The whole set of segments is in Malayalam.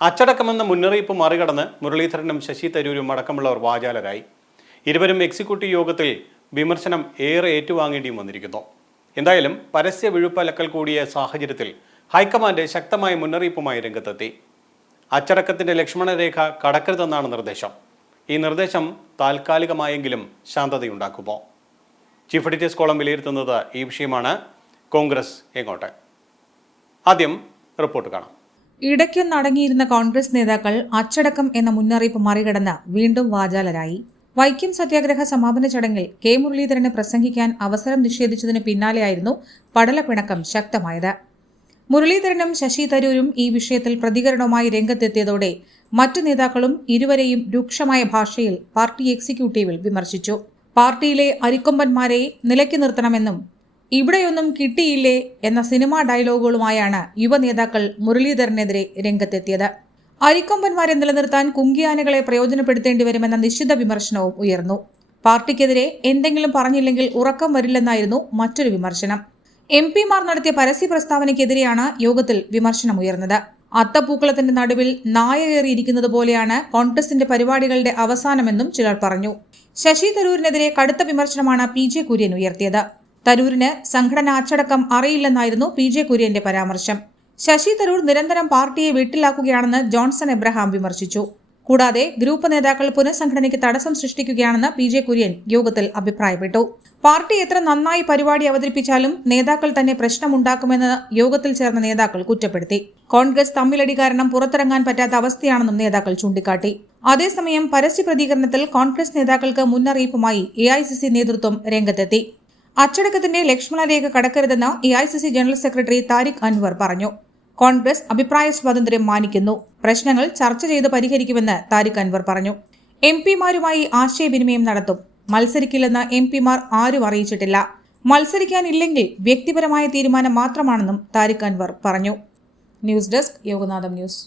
അച്ചടക്കമെന്ന മുന്നറിയിപ്പ് മറികടന്ന് മുരളീധരനും ശശി തരൂരും അടക്കമുള്ളവർ വാചാലരായി. ഇരുവരും എക്സിക്യൂട്ടീവ് യോഗത്തിൽ വിമർശനം ഏറെ ഏറ്റുവാങ്ങേണ്ടിയും വന്നിരിക്കുന്നു. എന്തായാലും പരസ്യ വിഴുപ്പലക്കൽ കൂടിയ സാഹചര്യത്തിൽ ഹൈക്കമാൻഡ് ശക്തമായ മുന്നറിയിപ്പുമായി രംഗത്തെത്തി. അച്ചടക്കത്തിന്റെ ലക്ഷ്മണരേഖ കടക്കരുതെന്നാണ് നിർദ്ദേശം. ഈ നിർദ്ദേശം താൽക്കാലികമായെങ്കിലും ശാന്തതയുണ്ടാക്കുമോ? ചീഫ് എഡിറ്റേഴ്സ് കോളം വിലയിരുത്തുന്നത് ഈ വിഷയമാണ്. കോൺഗ്രസ് എങ്ങോട്ട്? ആദ്യം റിപ്പോർട്ട് കാണാം. ഇടയ്ക്കൊന്നടങ്ങിയിരുന്ന കോൺഗ്രസ് നേതാക്കൾ അച്ചടക്കം എന്ന മുന്നറിയിപ്പ് മറികടന്ന് വീണ്ടും വാചാലരായി. വൈക്കം സത്യാഗ്രഹ സമാപന ചടങ്ങിൽ കെ മുരളീധരന് പ്രസംഗിക്കാൻ അവസരം നിഷേധിച്ചതിന് പിന്നാലെയായിരുന്നു പടലപ്പിണക്കം ശക്തമായത്. മുരളീധരനും ശശി തരൂരും ഈ വിഷയത്തിൽ പ്രതികരണവുമായി രംഗത്തെത്തിയതോടെ മറ്റു നേതാക്കളും ഇരുവരെയും രൂക്ഷമായ ഭാഷയിൽ പാർട്ടി എക്സിക്യൂട്ടീവിൽ വിമർശിച്ചു. പാർട്ടിയിലെ അരിക്കൊമ്പന്മാരെ നിലയ്ക്ക് നിർത്തണമെന്നും ഇവിടെയൊന്നും കിട്ടിയില്ലേ എന്ന സിനിമാ ഡയലോഗുകളുമായാണ് യുവനേതാക്കൾ മുരളീധരനെതിരെ രംഗത്തെത്തിയത്. അരിക്കൊമ്പന്മാരെ നിലനിർത്താൻ കുങ്കിയാനകളെ പ്രയോജനപ്പെടുത്തേണ്ടി വരുമെന്ന നിശ്ചിത വിമർശനവും ഉയർന്നു. പാർട്ടിക്കെതിരെ എന്തെങ്കിലും പറഞ്ഞില്ലെങ്കിൽ ഉറക്കം വരില്ലെന്നായിരുന്നു മറ്റൊരു വിമർശനം. എംപിമാർ നടത്തിയ പരസ്യ പ്രസ്താവനയ്ക്കെതിരെയാണ് യോഗത്തിൽ വിമർശനമുയർന്നത്. അത്തപ്പൂക്കളത്തിന്റെ നടുവിൽ നായ കയറിയിരിക്കുന്നത് പോലെയാണ് കോൺഗ്രസിന്റെ പരിപാടികളുടെ അവസാനമെന്നും ചിലർ പറഞ്ഞു. ശശി തരൂരിനെതിരെ കടുത്ത വിമർശനമാണ് PJ കുര്യൻ ഉയർത്തിയത്. തരൂരിന് സംഘടനാ അച്ചടക്കം അറിയില്ലെന്നായിരുന്നു PJ കുര്യന്റെ പരാമർശം. ശശി തരൂർ നിരന്തരം പാർട്ടിയെ വീട്ടിലാക്കുകയാണെന്ന് ജോൺസൺ എബ്രഹാം വിമർശിച്ചു. കൂടാതെ ഗ്രൂപ്പ് നേതാക്കൾ പുനഃസംഘടനയ്ക്ക് തടസ്സം സൃഷ്ടിക്കുകയാണെന്ന് PJ കുര്യൻ യോഗത്തിൽ അഭിപ്രായപ്പെട്ടു. പാർട്ടി എത്ര നന്നായി പരിപാടി അവതരിപ്പിച്ചാലും നേതാക്കൾ തന്നെ പ്രശ്നമുണ്ടാക്കുമെന്ന് യോഗത്തിൽ ചേർന്ന നേതാക്കൾ കുറ്റപ്പെടുത്തി. കോൺഗ്രസ് തമ്മിലടി കാരണം പുറത്തിറങ്ങാൻ പറ്റാത്ത അവസ്ഥയാണെന്നും നേതാക്കൾ ചൂണ്ടിക്കാട്ടി. അതേസമയം പരസ്യ പ്രതികരണത്തിൽ കോൺഗ്രസ് നേതാക്കൾക്ക് മുന്നറിയിപ്പുമായി AICC നേതൃത്വം രംഗത്തെത്തി. അച്ചടക്കത്തിന്റെ ലക്ഷ്മണരേഖ കടക്കരുതെന്ന് AICC general secretary Tariq Anwar പറഞ്ഞു. കോൺഗ്രസ് അഭിപ്രായ സ്വാതന്ത്ര്യം മാനിക്കുന്നു. പ്രശ്നങ്ങൾ ചർച്ച ചെയ്ത് പരിഹരിക്കുമെന്ന് താരിഖ് അൻവർ പറഞ്ഞു. MPമാരുമായി ആശയവിനിമയം നടത്തും. മത്സരിക്കില്ലെന്ന് MPമാർ ആരും അറിയിച്ചിട്ടില്ല. മത്സരിക്കാനില്ലെങ്കിൽ വ്യക്തിപരമായ തീരുമാനം മാത്രമാണെന്നും താരിഖ് അൻവർ പറഞ്ഞു. News desk Yoganatham news.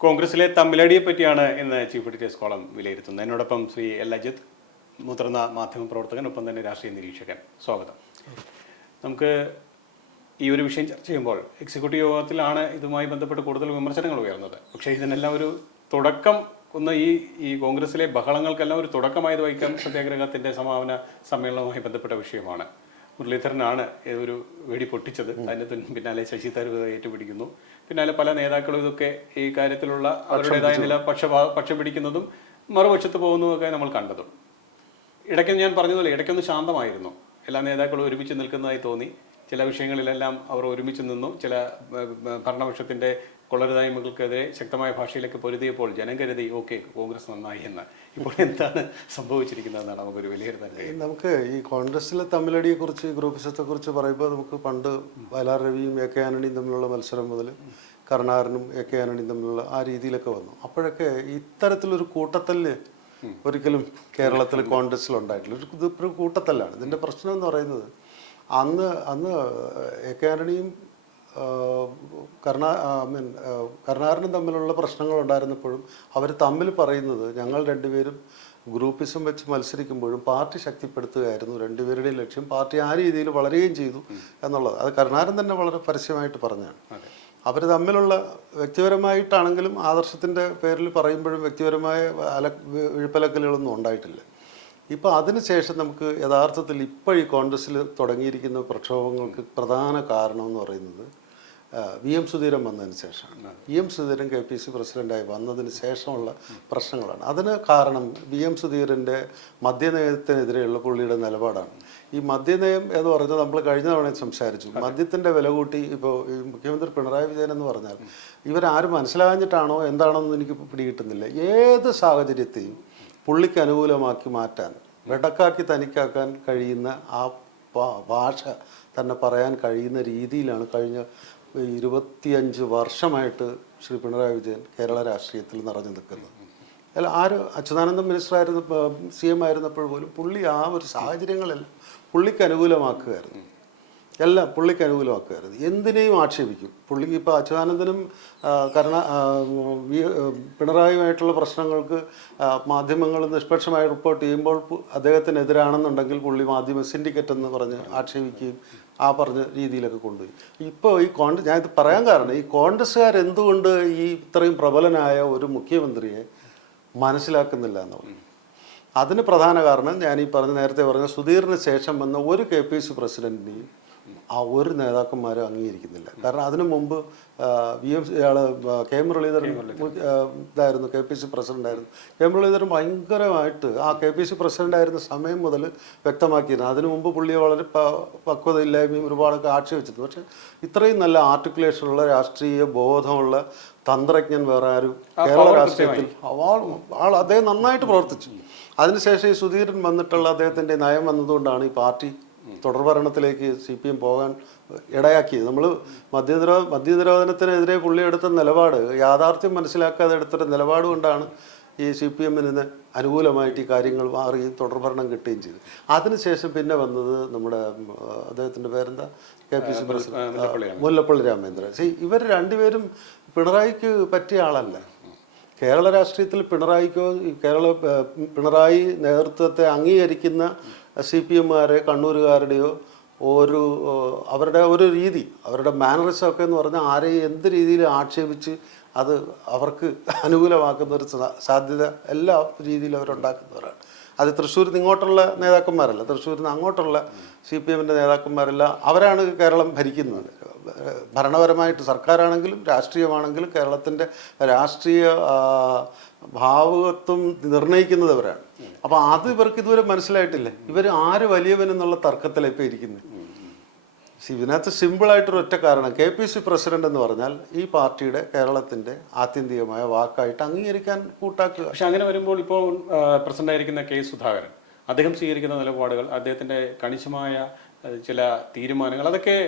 കോൺഗ്രസിലെ തമ്മിലടിയെ പറ്റിയാണ് ഇന്ന് ചീഫ് എഡിറ്റേഴ്സ് കോളം വിലയിരുത്തുന്നത്. എന്നോടൊപ്പം ശ്രീ L. അജിത്, മുതിർന്ന മാധ്യമപ്രവർത്തകൻ, ഒപ്പം തന്നെ രാഷ്ട്രീയ നിരീക്ഷകൻ. സ്വാഗതം. നമുക്ക് ഈ ഒരു വിഷയം ചർച്ച ചെയ്യുമ്പോൾ എക്സിക്യൂട്ടീവ് യോഗത്തിലാണ് ഇതുമായി ബന്ധപ്പെട്ട് കൂടുതൽ വിമർശനങ്ങൾ ഉയർന്നത്. പക്ഷേ ഇതിനെല്ലാം ഒരു തുടക്കം ഈ കോൺഗ്രസിലെ ബഹളങ്ങൾക്കെല്ലാം ഒരു തുടക്കമായത് വൈക്കം സത്യാഗ്രഹത്തിന്റെ സമാപന സമ്മേളനവുമായി ബന്ധപ്പെട്ട വിഷയമാണ്. മുരളീധരനാണ് ഒരു വെടി പൊട്ടിച്ചത്. അതിന് പിന്നാലെ ശശി തരൂർ ഏറ്റുപിടിക്കുന്നു. പിന്നാലെ പല നേതാക്കളും ഇതൊക്കെ ഈ കാര്യത്തിലുള്ള അവരുടേതായ നില പക്ഷം പിടിക്കുന്നതും മറുപക്ഷത്ത് പോകുന്നതൊക്കെ നമ്മൾ കണ്ടതും. ഇടയ്ക്ക് ഞാൻ പറഞ്ഞതുപോലെ ഇടയ്ക്കൊന്ന് ശാന്തമായിരുന്നു. എല്ലാ നേതാക്കളും ഒരുമിച്ച് നിൽക്കുന്നതായി തോന്നി. ചില വിഷയങ്ങളിലെല്ലാം അവർ ഒരുമിച്ച് നിന്നു. ചില ഭരണപക്ഷത്തിന്റെ കൊള്ളരുതായ്മകൾക്കെതിരെ ശക്തമായ ഭാഷയിലേക്ക് പൊരുതിയപ്പോൾ ജനം കരുതി ഓക്കെ കോൺഗ്രസ് നന്നായി എന്ന്. ഇപ്പോൾ എന്താണ് സംഭവിച്ചിരിക്കുന്നതെന്നാണ് നമുക്കൊരു വിലയിരുത്താൻ കഴിയും. നമുക്ക് ഈ കോൺഗ്രസിലെ തമ്മിലടിയെക്കുറിച്ച്, ഗ്രൂപ്പിസത്തെക്കുറിച്ച് പറയുമ്പോൾ നമുക്ക് പണ്ട് വയലാർ രവിയും AK ആന്റണിയും തമ്മിലുള്ള മത്സരം മുതൽ കരുണാകരനും AK ആന്റണിയും തമ്മിലുള്ള ആ രീതിയിലൊക്കെ വന്നു. അപ്പോഴൊക്കെ ഇത്തരത്തിലൊരു കൂട്ടത്തല്ല് ഒരിക്കലും കേരളത്തിൽ കോൺഗ്രസിൽ ഉണ്ടായിട്ടില്ല. ഇതിപ്പോൾ ഒരു കൂട്ടത്തല്ലാണ്. ഇതിൻ്റെ പ്രശ്നം എന്ന് പറയുന്നത് അന്ന് AK ആന്റണിയും കരുണാകരനും തമ്മിലുള്ള പ്രശ്നങ്ങൾ ഉണ്ടായിരുന്നപ്പോഴും അവർ തമ്മിൽ പറയുന്നത് ഞങ്ങൾ രണ്ടുപേരും ഗ്രൂപ്പിസം വെച്ച് മത്സരിക്കുമ്പോഴും പാർട്ടി ശക്തിപ്പെടുത്തുകയായിരുന്നു രണ്ടുപേരുടെയും ലക്ഷ്യം. പാർട്ടി ആ രീതിയിൽ വളരുകയും ചെയ്തു എന്നുള്ളത് അത് കരുണാകരൻ തന്നെ വളരെ പരസ്യമായിട്ട് പറഞ്ഞാണ്. അവർ തമ്മിലുള്ള വ്യക്തിപരമായിട്ടാണെങ്കിലും ആദർശത്തിൻ്റെ പേരിൽ പറയുമ്പോഴും വ്യക്തിപരമായ വിഴുപ്പലക്കലുകളൊന്നും ഉണ്ടായിട്ടില്ല. ഇപ്പോൾ അതിനുശേഷം നമുക്ക് യഥാർത്ഥത്തിൽ ഇപ്പോൾ ഈ കോൺഗ്രസ്സിൽ തുടങ്ങിയിരിക്കുന്ന പ്രക്ഷോഭങ്ങൾക്ക് പ്രധാന കാരണം എന്ന് പറയുന്നത് VM സുധീരൻ വന്നതിന് ശേഷമാണ്. VM സുധീരൻ KPC പ്രസിഡൻ്റായി വന്നതിന് ശേഷമുള്ള പ്രശ്നങ്ങളാണ്. അതിന് കാരണം VM സുധീരൻ്റെ മദ്യനയത്തിനെതിരെയുള്ള പുള്ളിയുടെ നിലപാടാണ്. ഈ മദ്യനയം എന്ന് പറഞ്ഞാൽ നമ്മൾ കഴിഞ്ഞ തവണ സംസാരിച്ചു. മദ്യത്തിൻ്റെ വില കൂട്ടി ഇപ്പോൾ ഈ മുഖ്യമന്ത്രി പിണറായി വിജയൻ എന്ന് പറഞ്ഞാൽ ഇവരാരും മനസ്സിലാഞ്ഞിട്ടാണോ എന്താണോന്ന് എനിക്ക് പിടികിട്ടുന്നില്ല. ഏത് സാഹചര്യത്തെയും പുള്ളിക്ക് അനുകൂലമാക്കി മാറ്റാൻ, വെടക്കാക്കി തനിക്കാക്കാൻ കഴിയുന്ന ആ ഭാഷ തന്നെ പറയാൻ കഴിയുന്ന രീതിയിലാണ് കഴിഞ്ഞ 25 വർഷമായിട്ട് ശ്രീ പിണറായി വിജയൻ കേരള രാഷ്ട്രീയത്തിൽ നിറഞ്ഞു നിൽക്കുന്നത്. അല്ല, അച്യുതാനന്ദൻ മിനിസ്റ്ററായിരുന്നു, CM ആയിരുന്നപ്പോൾ പോലും പുള്ളി ആ ഒരു സാഹചര്യങ്ങളെല്ലാം പുള്ളിക്ക് അനുകൂലമാക്കുകയായിരുന്നു. എല്ലാം പുള്ളിക്ക് അനുകൂലമാക്കുകയായിരുന്നു. എന്തിനേയും ആക്ഷേപിക്കും. പുള്ളിക്ക് ഇപ്പോൾ അച്യുതാനന്ദനും പിണറായിയുമായിട്ടുള്ള പ്രശ്നങ്ങൾക്ക് മാധ്യമങ്ങൾ നിഷ്പക്ഷമായി റിപ്പോർട്ട് ചെയ്യുമ്പോൾ അദ്ദേഹത്തിനെതിരാണെന്നുണ്ടെങ്കിൽ പുള്ളി മാധ്യമ സിൻഡിക്കേറ്റ് എന്ന് പറഞ്ഞ് ആക്ഷേപിക്കുകയും ആ പറഞ്ഞ രീതിയിലൊക്കെ കൊണ്ടുപോയി. ഇപ്പോൾ ഈ ഞാൻ ഇത് പറയാൻ കാരണം ഈ കോൺഗ്രസ്സുകാർ എന്തുകൊണ്ട് ഈ ഇത്രയും പ്രബലനായ ഒരു മുഖ്യമന്ത്രിയെ മനസ്സിലാക്കുന്നില്ല എന്നുള്ളത്. അതിന് പ്രധാന കാരണം ഞാൻ ഈ നേരത്തെ പറഞ്ഞ സുധീറിന് ശേഷം വന്ന ഒരു KPC പ്രസിഡന്റിനെയും ആ ഒരു നേതാക്കന്മാരും അംഗീകരിക്കുന്നില്ല. കാരണം അതിനു മുമ്പ് കെ മുരളീധരൻ ഇതായിരുന്നു, KPC പ്രസിഡന്റായിരുന്നു. കെ മുരളീധരൻ ഭയങ്കരമായിട്ട് ആ KPC പ്രസിഡന്റായിരുന്ന സമയം മുതൽ വ്യക്തമാക്കിയിരുന്നു. അതിനു മുമ്പ് പുള്ളിയെ വളരെ പക്വതയില്ലായ്മയും ഒരുപാടൊക്കെ ആക്ഷേപിച്ചിരുന്നു. പക്ഷെ ഇത്രയും നല്ല ആർട്ടിക്കുലേഷനുള്ള രാഷ്ട്രീയ ബോധമുള്ള തന്ത്രജ്ഞൻ വേറെ ആരും കേരള രാഷ്ട്രീയത്തിൽ അദ്ദേഹം നന്നായിട്ട് പ്രവർത്തിച്ചു. അതിനുശേഷം ഈ സുധീരൻ വന്നിട്ടുള്ള അദ്ദേഹത്തിൻ്റെ നയം വന്നതുകൊണ്ടാണ് ഈ പാർട്ടി തുടർഭരണത്തിലേക്ക് CPM പോകാൻ ഇടയാക്കിയത്. നമ്മൾ മദ്യനിരോധനത്തിനെതിരെ പുള്ളി എടുത്ത നിലപാട് യാഥാർത്ഥ്യം മനസ്സിലാക്കാതെ എടുത്തൊരു നിലപാട് കൊണ്ടാണ് ഈ CPM-ന് അനുകൂലമായിട്ട് ഈ കാര്യങ്ങൾ മാറുകയും തുടർഭരണം കിട്ടുകയും ചെയ്തു. അതിനുശേഷം പിന്നെ വന്നത് നമ്മുടെ അദ്ദേഹത്തിൻ്റെ പേരെന്താ, KPC പ്രസിഡന്റ് മുല്ലപ്പള്ളി രാമചന്ദ്രൻ. ഇവർ രണ്ടുപേരും പിണറായിക്ക് പറ്റിയ ആളല്ല. കേരള രാഷ്ട്രീയത്തിൽ പിണറായി നേതൃത്വത്തെ അംഗീകരിക്കുന്ന CPM-മാരെ കണ്ണൂരുകാരുടെയോ അവരുടെ ഒരു രീതി, അവരുടെ മാനറിസം ഒക്കെ എന്ന് പറഞ്ഞാൽ ആരെയും എന്ത് രീതിയിൽ ആക്ഷേപിച്ച് അത് അവർക്ക് അനുകൂലമാക്കുന്ന ഒരു സാധ്യത എല്ലാ രീതിയിലും അവരുണ്ടാക്കുന്നവരാണ്. അത് തൃശ്ശൂരിൽ നിന്ന് ഇങ്ങോട്ടുള്ള നേതാക്കന്മാരല്ല, തൃശ്ശൂരിൽ നിന്ന് അങ്ങോട്ടുള്ള CPM-ൻ്റെ നേതാക്കന്മാരല്ല, അവരാണ് കേരളം ഭരിക്കുന്നത്. ഭരണപരമായിട്ട് സർക്കാരാണെങ്കിലും രാഷ്ട്രീയമാണെങ്കിലും കേരളത്തിൻ്റെ രാഷ്ട്രീയ ഭാവുകത്വം നിർണ്ണയിക്കുന്നത് അവരാണ്. അപ്പോൾ അത് ഇവർക്ക് ഇതുവരെ മനസ്സിലായിട്ടില്ല. ഇവർ ആര് വലിയവൻ എന്നുള്ള തർക്കത്തിലാണ് ഇപ്പോൾ ഇരിക്കുന്നത്. ഇതിനകത്ത് സിമ്പിളായിട്ടൊരു ഒറ്റ കാരണം, KPC പ്രസിഡന്റ് എന്ന് പറഞ്ഞാൽ ഈ പാർട്ടിയുടെ കേരളത്തിൻ്റെ ആത്യന്തികമായ വാക്കായിട്ട് അംഗീകരിക്കാൻ കൂട്ടാക്കുക. പക്ഷെ അങ്ങനെ വരുമ്പോൾ ഇപ്പോൾ പ്രസിഡന്റ് ആയിരിക്കുന്ന K സുധാകരൻ അദ്ദേഹം സ്വീകരിക്കുന്ന നിലപാടുകൾ, അദ്ദേഹത്തിൻ്റെ കണിശമായ ചില തീരുമാനങ്ങൾ, അതൊക്കെ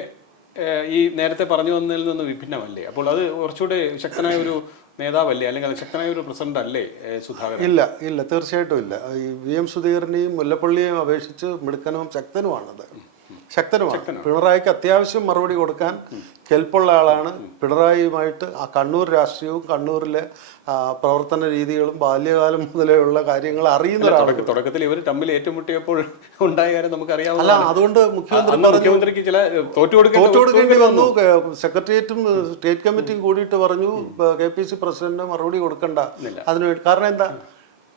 ഈ നേരത്തെ പറഞ്ഞു വന്നതിൽ നിന്ന് വിഭിന്നമല്ലേ? അപ്പോൾ അത് കുറച്ചുകൂടെ ശക്തനായ ഒരു നേതാവല്ലേ, അല്ലെങ്കിൽ ശക്തനായ ഒരു പ്രസിഡന്റ് അല്ലേ സുധാകരൻ? ഇല്ല, തീർച്ചയായിട്ടും ഇല്ല. ഈ VM സുധീരനെയും മുല്ലപ്പള്ളിയെയും അപേക്ഷിച്ച് മിടുക്കനും ശക്തനുമാണത്. ശക്തനുമാണ്. പിണറായിക്ക് അത്യാവശ്യം മറുപടി കൊടുക്കാൻ കെൽപ്പുള്ള ആളാണ്. പിണറായിയുമായിട്ട് ആ കണ്ണൂർ രാഷ്ട്രീയവും കണ്ണൂരിലെ പ്രവർത്തന രീതികളും ബാല്യകാലം മുതലേ ഉള്ള കാര്യങ്ങൾ അറിയുന്ന ഒരാളാണ്. തുടക്കത്തിൽ ഇവർ തമ്മിൽ ഏറ്റുമുട്ടിയപ്പോൾ ഉണ്ടായ കാര്യം നമുക്കറിയാം. അല്ല, അതുകൊണ്ട് മുഖ്യമന്ത്രിക്ക് ചില തോറ്റുകൊടുക്കേണ്ടി വന്നു. സെക്രട്ടേറിയറ്റും സ്റ്റേറ്റ് കമ്മിറ്റിയും കൂടിയിട്ട് പറഞ്ഞു KPC പ്രസിഡന്റിന് മറുപടി കൊടുക്കണ്ട അതിനുവേണ്ടി. കാരണം എന്താ?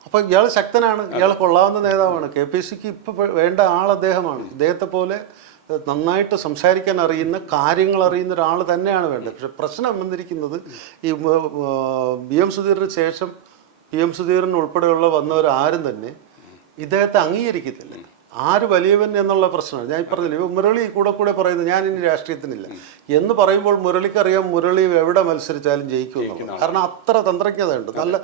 അപ്പം ഇയാൾ ശക്തനാണ്, ഇയാൾ കൊള്ളാവുന്ന നേതാവാണ്. KPCക്ക് ഇപ്പം വേണ്ട ആൾ അദ്ദേഹമാണ്. ഇദ്ദേഹത്തെ പോലെ നന്നായിട്ട് സംസാരിക്കാൻ അറിയുന്ന, കാര്യങ്ങൾ അറിയുന്ന ഒരാൾ തന്നെയാണ് വേണ്ടത്. പക്ഷെ പ്രശ്നം വന്നിരിക്കുന്നത് ഈ VM സുധീറിന് ശേഷം PM സുധീരൻ ഉൾപ്പെടെയുള്ള വന്നവരാരും തന്നെ ഇദ്ദേഹത്തെ അംഗീകരിക്കത്തില്ല. ആര് വലിയവൻ എന്നുള്ള പ്രശ്നമാണ്. ഞാൻ പറഞ്ഞില്ല, ഇപ്പോൾ മുരളി കൂടെ പറയുന്നത് ഞാൻ ഇനി രാഷ്ട്രീയത്തിനില്ല എന്ന് പറയുമ്പോൾ മുരളിക്കറിയാം മുരളി എവിടെ മത്സരിച്ചാലും ജയിക്കുമെന്നുള്ളത്. കാരണം അത്ര തന്ത്രജ്ഞതയുണ്ട്. നല്ല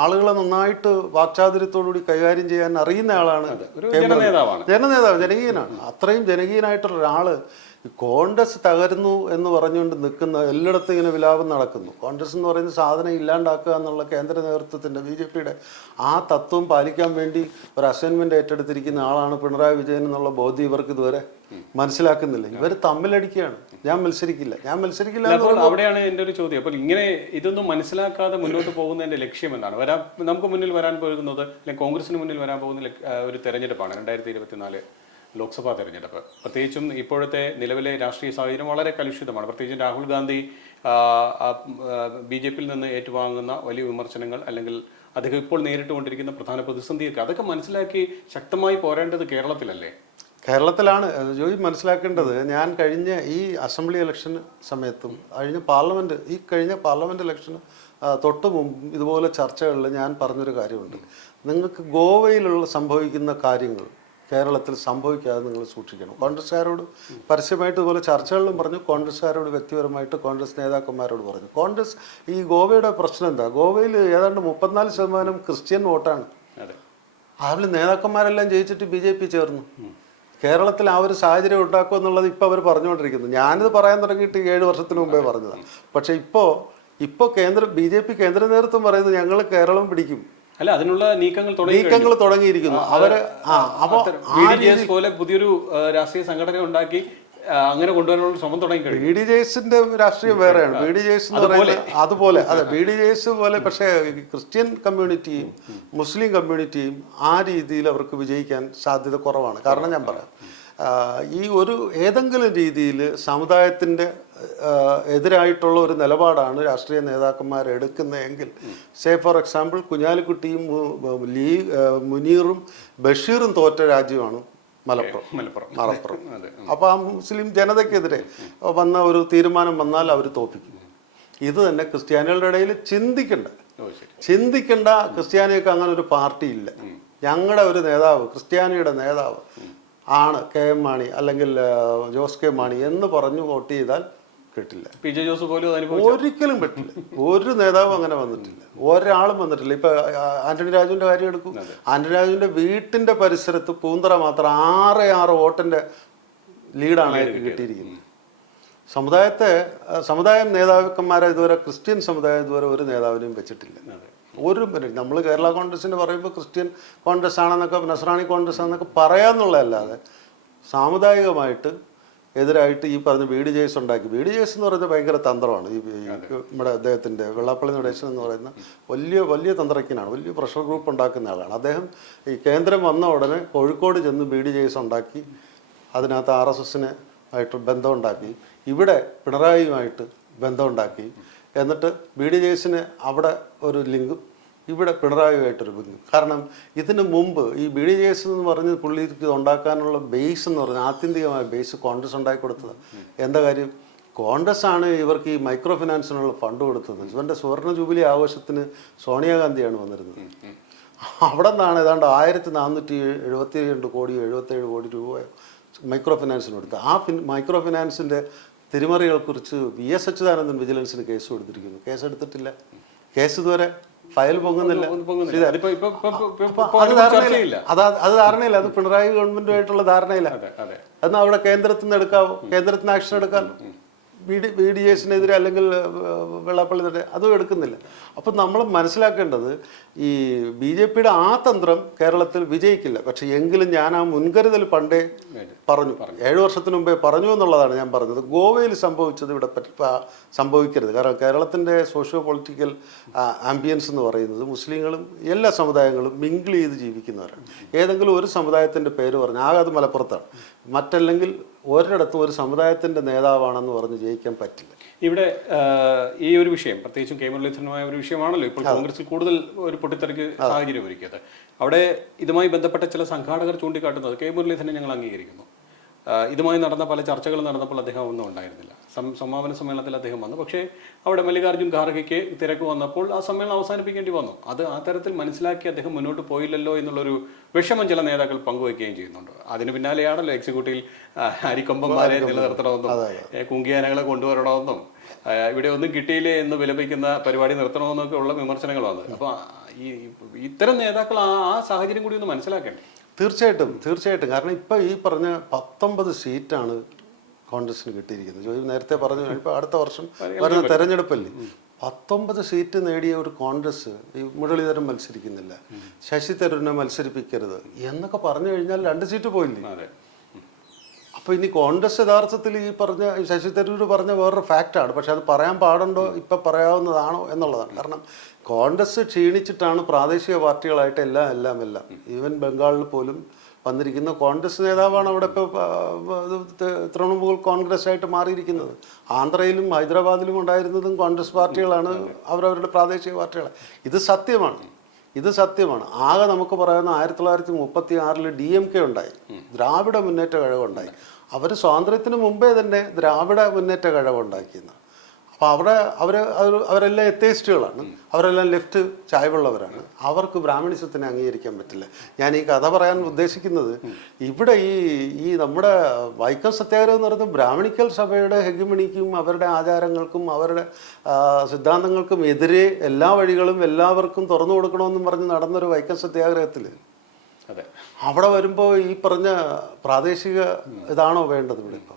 ആളുകളെ നന്നായിട്ട് വാക്ചാതുര്യത്തോടുകൂടി കൈകാര്യം ചെയ്യാൻ അറിയുന്ന ആളാണ്. ജനനേതാവ്, ജനകീയനാണ്. അത്രയും ജനകീയനായിട്ടുള്ള ഒരാൾ കോൺഗ്രസ് തകരുന്നു എന്ന് പറഞ്ഞുകൊണ്ട് നിൽക്കുന്ന എല്ലായിടത്തും ഇങ്ങനെ വിലാപം നടക്കുന്നു. കോൺഗ്രസ് എന്ന് പറയുന്ന സാധനം ഇല്ലാണ്ടാക്കുക എന്നുള്ള കേന്ദ്ര നേതൃത്വത്തിൻ്റെ BJP-യുടെ ആ തത്വം പാലിക്കാൻ വേണ്ടി ഒരു അസൈൻമെന്റ് ഏറ്റെടുത്തിരിക്കുന്ന ആളാണ് പിണറായി വിജയൻ എന്നുള്ള ബോധ്യം ഇവർക്ക് ഇതുവരെ മനസ്സിലാക്കുന്നില്ല. ഇവർ തമ്മിലടിക്കുകയാണ്. ഞാൻ മത്സരിക്കില്ല. അവിടെയാണ് എൻ്റെ ഒരു ചോദ്യം. അപ്പോൾ ഇങ്ങനെ ഇതൊന്നും മനസ്സിലാക്കാതെ മുന്നോട്ട് പോകുന്നതിന്റെ ലക്ഷ്യം എന്താണ്? നമുക്ക് മുന്നിൽ വരാൻ പോകുന്നത്, അല്ലെങ്കിൽ കോൺഗ്രസിന് മുന്നിൽ വരാൻ പോകുന്ന ഒരു തെരഞ്ഞെടുപ്പാണ് 2024 ലോക്സഭാ തെരഞ്ഞെടുപ്പ്. പ്രത്യേകിച്ചും ഇപ്പോഴത്തെ നിലവിലെ രാഷ്ട്രീയ സാഹചര്യം വളരെ കലുഷിതമാണ്. പ്രത്യേകിച്ചും രാഹുൽ ഗാന്ധി BJP-യിൽ നിന്ന് ഏറ്റുവാങ്ങുന്ന വലിയ വിമർശനങ്ങൾ, അല്ലെങ്കിൽ അദ്ദേഹം ഇപ്പോൾ നേരിട്ടുകൊണ്ടിരിക്കുന്ന പ്രധാന പ്രതിസന്ധിയൊക്കെ, അതൊക്കെ മനസ്സിലാക്കി ശക്തമായി പോരേണ്ടത് കേരളത്തിലല്ലേ? കേരളത്തിലാണ് ജോയി മനസ്സിലാക്കേണ്ടത്. ഞാൻ കഴിഞ്ഞ ഈ അസംബ്ലി ഇലക്ഷൻ സമയത്തും കഴിഞ്ഞ പാർലമെന്റ് ഇലക്ഷന് തൊട്ട് മുമ്പ് ഇതുപോലെ ചർച്ചകളിൽ ഞാൻ പറഞ്ഞൊരു കാര്യമുണ്ട്. നിങ്ങൾക്ക് ഗോവയിലുള്ള സംഭവിക്കുന്ന കാര്യങ്ങൾ കേരളത്തിൽ സംഭവിക്കാതെ നിങ്ങൾ സൂക്ഷിക്കണം. കോൺഗ്രസ്സുകാരോട് പരസ്യമായിട്ട് ഇതുപോലെ ചർച്ചകളിലും പറഞ്ഞു, കോൺഗ്രസ്സുകാരോട് വ്യക്തിപരമായിട്ട് കോൺഗ്രസ് നേതാക്കന്മാരോട് പറഞ്ഞു. കോൺഗ്രസ് ഈ ഗോവയുടെ പ്രശ്നം എന്താ? ഗോവയിൽ ഏതാണ്ട് 34% ക്രിസ്ത്യൻ വോട്ടാണ്. അതിൽ നേതാക്കന്മാരെല്ലാം ജയിച്ചിട്ട് BJP ചേർന്നു. കേരളത്തിൽ ആ ഒരു സാഹചര്യം ഉണ്ടാക്കും എന്നുള്ളത് ഇപ്പോൾ അവർ പറഞ്ഞുകൊണ്ടിരിക്കുന്നു. ഞാനിത് പറയാൻ തുടങ്ങിയിട്ട് 7 വർഷത്തിന് മുമ്പേ പറഞ്ഞതാണ്. പക്ഷേ ഇപ്പോൾ BJP കേന്ദ്ര നേതൃത്വം പറയുന്നത് ഞങ്ങൾ കേരളം പിടിക്കും. അല്ല, അതിനുള്ള നീക്കങ്ങൾ തുടങ്ങിയിരിക്കുന്നു. അവര് പോലെ പുതിയൊരു രാഷ്ട്രീയ സംഘടന ഉണ്ടാക്കി അങ്ങനെ കൊണ്ടുവരാനുള്ള ശ്രമം തുടങ്ങി. BDJസിന്റെ രാഷ്ട്രീയം വേറെയാണ്. BDJS എന്ന് പറയുന്നത് അതുപോലെ, അതെ, BDJS പോലെ. പക്ഷേ ക്രിസ്ത്യൻ കമ്മ്യൂണിറ്റിയും മുസ്ലിം കമ്മ്യൂണിറ്റിയും ആ രീതിയിൽ അവർക്ക് വിജയിക്കാൻ സാധ്യത കുറവാണ്. കാരണം ഞാൻ പറയാം, ഈ ഒരു ഏതെങ്കിലും രീതിയിൽ സമുദായത്തിൻ്റെ എതിരായിട്ടുള്ള ഒരു നിലപാടാണ് രാഷ്ട്രീയ നേതാക്കന്മാർ എടുക്കുന്നതെങ്കിൽ, സേ ഫോർ എക്സാമ്പിൾ കുഞ്ഞാലിക്കുട്ടിയും മുനീറും ബഷീറും തോറ്റ രാജ്യമാണ് മലപ്പുറം. അപ്പോൾ ആ മുസ്ലിം ജനതയ്ക്കെതിരെ വന്ന ഒരു തീരുമാനം വന്നാൽ അവർ തോൽപ്പിക്കും. ഇത് തന്നെ ക്രിസ്ത്യാനികളുടെ ഇടയിൽ ചിന്തിക്കേണ്ട ക്രിസ്ത്യാനികൾക്ക് അങ്ങനെ ഒരു പാർട്ടി ഇല്ല. ഞങ്ങളുടെ ഒരു നേതാവ്, ക്രിസ്ത്യാനിയുടെ നേതാവ് ആണ് KM മാണി അല്ലെങ്കിൽ ജോസ് കെ മാണി എന്ന് പറഞ്ഞു വോട്ട് ചെയ്താൽ കിട്ടില്ല. PJ ജോസ് പോലും ഒരിക്കലും പറ്റില്ല. ഒരു നേതാവും അങ്ങനെ വന്നിട്ടില്ല, ഒരാളും വന്നിട്ടില്ല. ഇപ്പൊ ആന്റണി രാജുവിന്റെ കാര്യം എടുക്കും. ആന്റണി രാജുവിന്റെ വീട്ടിന്റെ പരിസരത്ത് പൂന്തറ മാത്രം 6 വോട്ടിന്റെ ലീഡാണ് കിട്ടിയിരിക്കുന്നത്. സമുദായം നേതാക്കന്മാരെ ഇതുവരെ, ക്രിസ്ത്യൻ സമുദായം ഇതുവരെ ഒരു നേതാവിനെയും വെച്ചിട്ടില്ല. ഒരു മിനിറ്റ് നമ്മൾ കേരള കോൺഗ്രസിന് പറയുമ്പോൾ ക്രിസ്ത്യൻ കോൺഗ്രസ് ആണെന്നൊക്കെ, നസ്രാണി കോൺഗ്രസ് ആണെന്നൊക്കെ പറയാന്നുള്ളതല്ലാതെ സാമുദായികമായിട്ട് എതിരായിട്ട് ഈ പറഞ്ഞ BD ജെയ്സ് ഉണ്ടാക്കി. BD ജെയ്സ് എന്ന് പറയുന്നത് ഭയങ്കര തന്ത്രമാണ്. ഈ നമ്മുടെ അദ്ദേഹത്തിൻ്റെ വെള്ളാപ്പള്ളി നടേശൻ എന്ന് പറയുന്ന വലിയ തന്ത്രജ്ഞനാണ്, വലിയ പ്രഷർ ഗ്രൂപ്പ് ഉണ്ടാക്കുന്ന ആളാണ് അദ്ദേഹം. ഈ കേന്ദ്രം വന്ന ഉടനെ കോഴിക്കോട് ചെന്ന് BD ജെയ്സ് ഉണ്ടാക്കി, അതിനകത്ത് RSSനെ ആയിട്ട് ബന്ധമുണ്ടാക്കി, ഇവിടെ പിണറായിയുമായിട്ട് ബന്ധമുണ്ടാക്കി, എന്നിട്ട് BD ജെയ്സിന് അവിടെ ഒരു ലിങ്കും ഇവിടെ പിണറായിയുമായിട്ടൊരു ലിങ്കും. കാരണം ഇതിന് മുമ്പ് ഈ BD ജെയ്സ് എന്ന് പറഞ്ഞ് പുള്ളിക്ക് ഉണ്ടാക്കാനുള്ള ബേസ് എന്ന് പറഞ്ഞാൽ ആത്യന്തികമായ ബേസ് കോൺഗ്രസ് ഉണ്ടാക്കി കൊടുത്തത്. എന്താ കാര്യം? കോൺഗ്രസ് ആണ് ഇവർക്ക് ഈ മൈക്രോ ഫിനാൻസിനുള്ള ഫണ്ട് കൊടുത്തത്. ഇവൻ്റെ സുവർണ ജൂബിലി ആഘോഷത്തിന് സോണിയാഗാന്ധിയാണ് വന്നിരുന്നത്. അവിടെ നിന്നാണ് ഏതാണ്ട് 1472 കോടിയോ 77 കോടി രൂപയോ മൈക്രോ ഫിനാൻസിന് കൊടുത്തത്. ആ മൈക്രോ ഫിനാൻസിൻ്റെ തിരിമറികളെക്കുറിച്ച് VS അച്യുതാനന്ദൻ വിജിലൻസിന് കേസ് കൊടുത്തിരിക്കുന്നു. കേസ് എടുത്തിട്ടില്ല. കേസ് ഇതുവരെ ഫയൽ പൊങ്ങുന്നില്ല. അത് ധാരണയില്ല. അത് പിണറായി ഗവൺമെന്റുമായിട്ടുള്ള ധാരണയില്ല. എന്നാൽ അവിടെ കേന്ദ്രത്തിൽ നിന്ന് എടുക്കാവോ? കേന്ദ്രത്തിന് ആക്ഷൻ എടുക്കാമല്ലോ. BD ജെയ്സിനെതിരെ അല്ലെങ്കിൽ വെള്ളാപ്പള്ളിനെതിരെ അതും എടുക്കുന്നില്ല. അപ്പം നമ്മൾ മനസ്സിലാക്കേണ്ടത് ഈ BJPയുടെ ആ തന്ത്രം കേരളത്തിൽ വിജയിക്കില്ല. പക്ഷെ എങ്കിലും ഞാൻ ആ മുൻകരുതൽ പണ്ടേ പറഞ്ഞു, 7 വർഷത്തിന് മുമ്പേ പറഞ്ഞു എന്നുള്ളതാണ് ഞാൻ പറഞ്ഞത്. ഗോവയിൽ സംഭവിച്ചത് ഇവിടെ സംഭവിക്കരുത്. കാരണം കേരളത്തിൻ്റെ സോഷ്യോ പൊളിറ്റിക്കൽ ആംബിയൻസ് എന്ന് പറയുന്നത് മുസ്ലിങ്ങളും എല്ലാ സമുദായങ്ങളും മിങ്കിൾ ചെയ്ത് ജീവിക്കുന്നവരാണ്. ഏതെങ്കിലും ഒരു സമുദായത്തിൻ്റെ പേര് പറഞ്ഞാൽ ആകെ അത് മലപ്പുറത്താണ്, മറ്റല്ലെങ്കിൽ ഒരിടത്തും ഒരു സമുദായത്തിൻ്റെ നേതാവാണെന്ന് പറഞ്ഞ് ജയിക്കാൻ പറ്റില്ല. ഇവിടെ ഈ ഒരു വിഷയം, പ്രത്യേകിച്ചും K മുരളീധരനുമായ ഒരു വിഷയമാണല്ലോ ഇപ്പോൾ കോൺഗ്രസിൽ കൂടുതൽ ഒരു പൊട്ടിത്തെറിക്ക് സാഹചര്യം ഒരുക്കിയത്. അവിടെ ഇതുമായി ബന്ധപ്പെട്ട ചില സംഘാടകർ ചൂണ്ടിക്കാട്ടുന്നത് K മുരളീധരനെ ഞങ്ങൾ അംഗീകരിക്കുന്നു, ഇതുമായി നടന്ന പല ചർച്ചകൾ നടന്നപ്പോൾ അദ്ദേഹം ഒന്നും ഉണ്ടായിരുന്നില്ല, സമാപന സമ്മേളനത്തിൽ അദ്ദേഹം വന്നു, പക്ഷേ അവിടെ മല്ലികാർജ്ജുൻ ഖാർഗെയ്ക്ക് തിരക്ക് വന്നപ്പോൾ ആ സമ്മേളനം അവസാനിപ്പിക്കേണ്ടി വന്നു. അത് ആ തരത്തിൽ മനസ്സിലാക്കി അദ്ദേഹം മുന്നോട്ട് പോയില്ലല്ലോ എന്നുള്ളൊരു വിഷമം ചില നേതാക്കൾ പങ്കുവയ്ക്കുകയും ചെയ്യുന്നുണ്ട്. അതിന് പിന്നാലെയാണല്ലോ എക്സിക്യൂട്ടീവിൽ അരിക്കൊമ്പന്മാരെ നിലനിർത്തണമെന്നും കുങ്കിയാനകളെ കൊണ്ടുവരണമെന്നും ഇവിടെ ഒന്നും കിട്ടിയില്ലേ എന്ന് വിലപിക്കുന്ന പരിപാടി നിർത്തണമെന്നൊക്കെ ഉള്ള വിമർശനങ്ങൾ വന്നത്. അപ്പോൾ ഇത്തരം നേതാക്കൾ ആ സാഹചര്യം കൂടി ഒന്ന് മനസ്സിലാക്കേണ്ടത്. തീർച്ചയായിട്ടും. കാരണം ഇപ്പം ഈ പറഞ്ഞ 19 സീറ്റാണ് കോൺഗ്രസിന് കിട്ടിയിരിക്കുന്നത്. നേരത്തെ പറഞ്ഞു, ഇപ്പോൾ അടുത്ത വർഷം വരുന്ന തെരഞ്ഞെടുപ്പല്ലേ, 19 സീറ്റ് നേടിയ ഒരു കോൺഗ്രസ് ഈ മുരളീധരൻ മത്സരിക്കുന്നില്ല, ശശി തരൂരിനെ മത്സരിപ്പിക്കരുത് എന്നൊക്കെ പറഞ്ഞു കഴിഞ്ഞാൽ 2 സീറ്റ് പോയില്ലേ. അപ്പോൾ ഇനി കോൺഗ്രസ് യഥാർത്ഥത്തിൽ ഈ പറഞ്ഞ ശശി തരൂർ പറഞ്ഞ വേറൊരു ഫാക്റ്റാണ്. പക്ഷെ അത് പറയാൻ പാടുണ്ടോ, ഇപ്പം പറയാവുന്നതാണോ എന്നുള്ളതാണ്. കാരണം കോൺഗ്രസ് ക്ഷീണിച്ചിട്ടാണ് പ്രാദേശിക പാർട്ടികളായിട്ട് എല്ലാം ഈവൻ ബംഗാളിൽ പോലും വന്നിരിക്കുന്ന കോൺഗ്രസ് നേതാവാണ് അവിടെ ഇപ്പോൾ തൃണമൂൽ കോൺഗ്രസ് ആയിട്ട് മാറിയിരിക്കുന്നത്. ആന്ധ്രയിലും ഹൈദരാബാദിലും ഉണ്ടായിരുന്നതും കോൺഗ്രസ് പാർട്ടികളാണ്, അവരവരുടെ പ്രാദേശിക പാർട്ടികളാണ്. ഇത് സത്യമാണ്. ആകെ നമുക്ക് പറയുന്ന 1936 DMK ഉണ്ടായി, ദ്രാവിഡ മുന്നേറ്റ കഴകം ഉണ്ടായി. അവർ സ്വാതന്ത്ര്യത്തിന് മുമ്പേ തന്നെ ദ്രാവിഡ മുന്നേറ്റ കഴകം ഉണ്ടാക്കിയെന്ന്. അപ്പോൾ അവരെല്ലാം എത്തേയിസ്റ്റുകളാണ്, അവരെല്ലാം ലെഫ്റ്റ് ചായ്വുള്ളവരാണ്. അവർക്ക് ബ്രാഹ്മണിസത്തിനെ അംഗീകരിക്കാൻ പറ്റില്ല. ഞാൻ ഈ കഥ പറയാൻ ഉദ്ദേശിക്കുന്നത്, ഇവിടെ ഈ നമ്മുടെ വൈക്കം സത്യാഗ്രഹം എന്ന് പറയുന്നത് ബ്രാഹ്മണിക്കൽ സഭയുടെ ഹെഗമണിക്കും അവരുടെ ആചാരങ്ങൾക്കും അവരുടെ സിദ്ധാന്തങ്ങൾക്കും എതിരെ എല്ലാ വഴികളും എല്ലാവർക്കും തുറന്നു കൊടുക്കണമെന്നും പറഞ്ഞ് നടന്നൊരു വൈക്കം സത്യാഗ്രഹത്തിൽ അവിടെ വരുമ്പോൾ ഈ പറഞ്ഞ പ്രാദേശിക ഇതാണോ വേണ്ടത്? ഇവിടെ ഇപ്പോൾ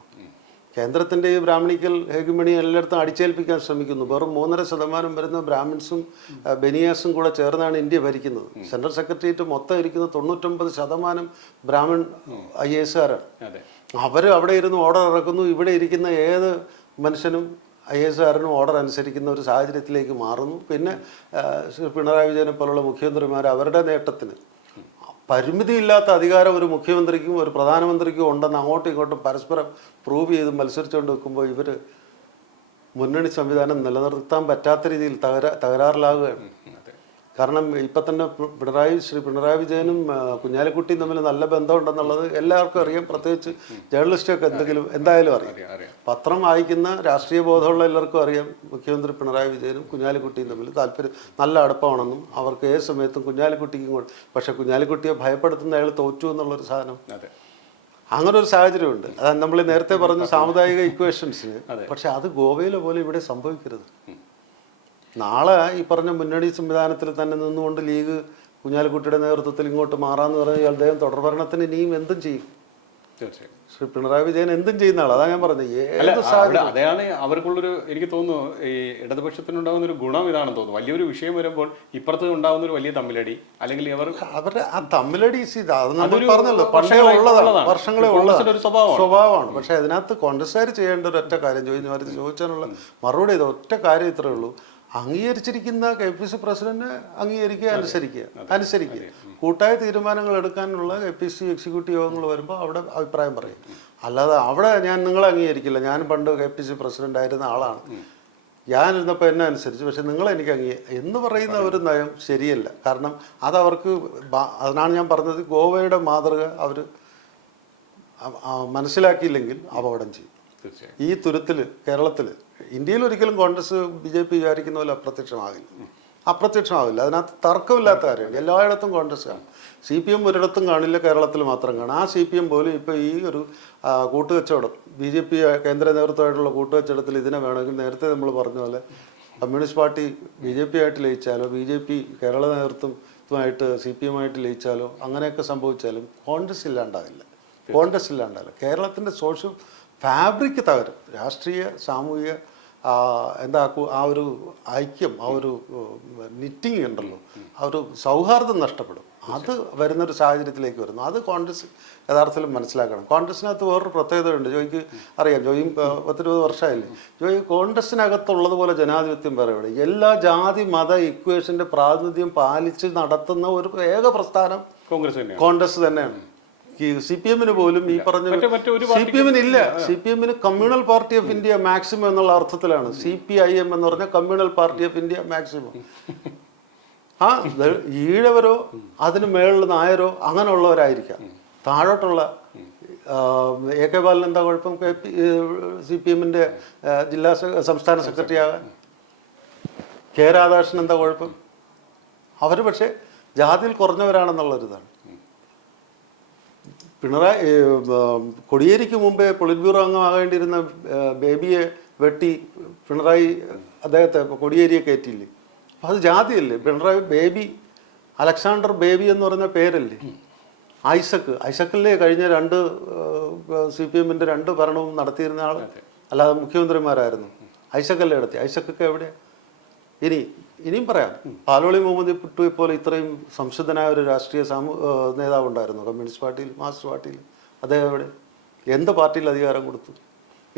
കേന്ദ്രത്തിൻ്റെ ഈ ബ്രാഹ്മണിക്കൽ ഹെഗമണി എല്ലായിടത്തും അടിച്ചേൽപ്പിക്കാൻ ശ്രമിക്കുന്നു. വെറും 3.5% വരുന്ന ബ്രാഹ്മിൻസും ബനിയാസും കൂടെ ചേർന്നാണ് ഇന്ത്യ ഭരിക്കുന്നത്. സെൻട്രൽ സെക്രട്ടേറിയറ്റ് മൊത്തം ഇരിക്കുന്ന 99% ബ്രാഹ്മൺ IASകാരാണ്. അവർ അവിടെ ഇരുന്ന് ഓർഡർ ഇറക്കുന്നു. ഇവിടെ ഇരിക്കുന്ന ഏത് മനുഷ്യനും IASകാരനും ഓർഡർ അനുസരിക്കുന്ന ഒരു സാഹചര്യത്തിലേക്ക് മാറുന്നു. പിന്നെ പിണറായി വിജയനെ പോലുള്ള മുഖ്യമന്ത്രിമാർ അവരുടെ നേട്ടത്തിന് പരിമിതിയില്ലാത്ത അധികാരം ഒരു മുഖ്യമന്ത്രിക്കും ഒരു പ്രധാനമന്ത്രിക്കും ഉണ്ടെന്ന് അങ്ങോട്ടും ഇങ്ങോട്ടും പരസ്പരം പ്രൂവ് ചെയ്ത് മത്സരിച്ചുകൊണ്ട് വെക്കുമ്പോൾ ഇവർ മുന്നണി സംവിധാനം നിലനിർത്താൻ പറ്റാത്ത രീതിയിൽ തകരാറിലാകുകയാണ്. കാരണം ഇപ്പം തന്നെ ശ്രീ പിണറായി വിജയനും കുഞ്ഞാലിക്കുട്ടിയും തമ്മിൽ നല്ല ബന്ധമുണ്ടെന്നുള്ളത് എല്ലാവർക്കും അറിയാം. പ്രത്യേകിച്ച് ജേർണലിസ്റ്റൊക്കെ എന്തായാലും അറിയാം. പത്രം വായിക്കുന്ന രാഷ്ട്രീയ ബോധമുള്ള എല്ലാവർക്കും അറിയാം മുഖ്യമന്ത്രി പിണറായി വിജയനും കുഞ്ഞാലിക്കുട്ടിയും തമ്മിൽ നല്ല അടുപ്പമാണെന്നും അവർക്ക് ഏത് സമയത്തും കുഞ്ഞാലിക്കുട്ടിക്കും പക്ഷെ കുഞ്ഞാലിക്കുട്ടിയെ ഭയപ്പെടുത്തുന്ന അയാൾ തോറ്റു എന്നുള്ളൊരു സാധനം, അങ്ങനെ ഒരു സാഹചര്യമുണ്ട്. അത് നമ്മൾ നേരത്തെ പറഞ്ഞ സാമുദായിക ഇക്വേഷൻസിന്. പക്ഷെ അത് ഗോവയിലെ പോലെ ഇവിടെ സംഭവിക്കരുത്. നാളെ ഈ പറഞ്ഞ മുന്നണി സംവിധാനത്തിൽ തന്നെ നിന്നുകൊണ്ട് ലീഗ് കുഞ്ഞാലിക്കുട്ടിയുടെ നേതൃത്വത്തിൽ ഇങ്ങോട്ട് മാറാന്ന് പറഞ്ഞാൽ അദ്ദേഹം തുടർഭരണത്തിന് ഇനിയും എന്തും ചെയ്യും. തീർച്ചയായും ശ്രീ പിണറായി വിജയൻ എന്തും ചെയ്യുന്ന ആൾ. അതാ ഞാൻ പറഞ്ഞത്. അതാണ് അവർക്കുള്ളൊരു, എനിക്ക് തോന്നുന്നു ഈ ഇടതുപക്ഷത്തിനുണ്ടാകുന്ന ഒരു ഗുണം ഇതാണെന്ന് തോന്നുന്നു. വലിയൊരു വിഷയം വരുമ്പോൾ ഇപ്പുറത്ത് ഉണ്ടാകുന്ന ഒരു വലിയ തമ്മിലടി, അല്ലെങ്കിൽ അവരുടെ ആ തമ്മിലടി അത് നമ്മൾ പറഞ്ഞല്ലോ പണ്ടേ ഉള്ളതാണ്, വർഷങ്ങളെ ഉള്ള സ്വഭാവമാണ്. പക്ഷെ അതിനകത്ത് കോൺഗ്രസ്സുകാർ ചെയ്യേണ്ട ഒരു ഒറ്റ കാര്യം ചോദിച്ചതിനുള്ള മറുപടി ഇത് ഒറ്റ കാര്യം ഇത്രയേ ഉള്ളൂ. അംഗീകരിച്ചിരിക്കുന്ന KPC പ്രസിഡന്റ് അംഗീകരിക്കുക, അനുസരിക്കുക. കൂട്ടായ തീരുമാനങ്ങൾ എടുക്കാനുള്ള KPC എക്സിക്യൂട്ടീവ് യോഗങ്ങൾ വരുമ്പോൾ അവിടെ അഭിപ്രായം പറയും. അല്ലാതെ അവിടെ ഞാൻ നിങ്ങളെ അംഗീകരിക്കില്ല, ഞാൻ പണ്ട് KPC പ്രസിഡന്റ് ആയിരുന്ന ആളാണ്, ഞാനിരുന്നപ്പോൾ എന്നെ അനുസരിച്ച്, പക്ഷെ നിങ്ങളെനിക്ക് എന്ന് പറയുന്ന ഒരു നയം ശരിയല്ല. കാരണം അതവർക്ക്, അതിനാണ് ഞാൻ പറഞ്ഞത്, ഗോവയുടെ മാതൃക അവർ മനസ്സിലാക്കിയില്ലെങ്കിൽ അപകടം ചെയ്യും. ഈ തുരുത്തിൽ കേരളത്തിൽ, ഇന്ത്യയിൽ ഒരിക്കലും കോൺഗ്രസ് BJP വിചാരിക്കുന്ന പോലെ അപ്രത്യക്ഷമാവില്ല. അതിനകത്ത് തർക്കമില്ലാത്ത കാര്യമാണ്. എല്ലായിടത്തും കോൺഗ്രസ് കാണും. CPM ഒരിടത്തും കാണില്ല, കേരളത്തിൽ മാത്രം കാണും. ആ CPM പോലും ഇപ്പോൾ ഈ ഒരു കൂട്ടുകച്ചവടം, BJP കേന്ദ്ര നേതൃത്വമായിട്ടുള്ള കൂട്ടുകച്ചവടത്തിൽ ഇതിനെ വേണമെങ്കിൽ നേരത്തെ നമ്മൾ പറഞ്ഞ പോലെ കമ്മ്യൂണിസ്റ്റ് പാർട്ടി BJP ആയിട്ട് ലയിച്ചാലോ, BJP കേരള നേതൃത്വമായിട്ട് CPM ആയിട്ട് ലയിച്ചാലോ, അങ്ങനെയൊക്കെ സംഭവിച്ചാലും കോൺഗ്രസ് ഇല്ലാണ്ടാവില്ല. കേരളത്തിൻ്റെ സോഷ്യൽ ഫാബ്രിക് തകരും. രാഷ്ട്രീയ സാമൂഹിക ആ ഒരു ഐക്യം, ആ ഒരു നിറ്റിങ് ഉണ്ടല്ലോ, ആ ഒരു സൗഹാർദ്ദം നഷ്ടപ്പെടും. അത് വരുന്നൊരു സാഹചര്യത്തിലേക്ക് വരുന്നു. അത് കോൺഗ്രസ് യഥാർത്ഥത്തിൽ മനസ്സിലാക്കണം. കോൺഗ്രസിനകത്ത് വേറൊരു പ്രത്യേകതയുണ്ട്. ജോയിക്ക് അറിയാം, ജോയിയും 10-20 വർഷമായില്ലേ. ജോയി കോൺഗ്രസിനകത്തുള്ളതുപോലെ ജനാധിപത്യം വേറെ ഇവിടെ. എല്ലാ ജാതി മത ഇക്വേഷൻ്റെ പ്രാതിനിധ്യം പാലിച്ച് നടത്തുന്ന ഒരു ഏക പ്രസ്ഥാനം കോൺഗ്രസ് തന്നെയാണ്. CPM-ന് പോലും ഈ പറഞ്ഞ CPM-ന് ഇല്ല. CPM-ന് communal party of India maximum എന്നുള്ള അർത്ഥത്തിലാണ്. CPIM എന്ന് പറഞ്ഞ communal party of India maximum. ഈഴവരോ അതിന് മേളിൽ നായരോ അങ്ങനെയുള്ളവരായിരിക്കാം. താഴോട്ടുള്ള AK ബാലൻ എന്താ കുഴപ്പം CPM-ന്റെ സംസ്ഥാന സെക്രട്ടറി ആകാൻ? K രാധാകൃഷ്ണൻ എന്താ കുഴപ്പം? അവർ പക്ഷേ ജാതിയിൽ കുറഞ്ഞവരാണെന്നുള്ളൊരിതാണ്. കോടിയേരിക്ക് മുമ്പേ പൊളിറ്റ് ബ്യൂറോ അംഗമാകേണ്ടിയിരുന്ന ബേബിയെ വെട്ടി പിണറായി അദ്ദേഹത്തെ കോടിയേരിയെ കയറ്റിയില്ലേ? അപ്പം അത് ജാതിയല്ലേ? പിണറായി ബേബി, അലക്സാണ്ടർ ബേബി എന്ന് പറഞ്ഞ പേരല്ലേ? ഐസക്കല്ലേ കഴിഞ്ഞ 2 CPM-ന്റെ 2 ഭരണവും നടത്തിയിരുന്ന ആൾ, അല്ലാതെ മുഖ്യമന്ത്രിമാരായിരുന്നു. ഐസക്കല്ലേ നടത്തി. ഐസക്കൊക്കെ എവിടെ? ഇനിയും പറയാം. പാലോളി മുഹമ്മദ് പുട്ടുവെ പോലെ ഇത്രയും സംശുദ്ധനായ ഒരു രാഷ്ട്രീയ നേതാവ് ഉണ്ടായിരുന്നു കമ്മ്യൂണിസ്റ്റ് പാർട്ടിയിൽ, മാർക്സിസ്റ്റ് പാർട്ടിയിൽ. അദ്ദേഹം എവിടെ? എന്ത് പാർട്ടിയിൽ അധികാരം കൊടുത്തു?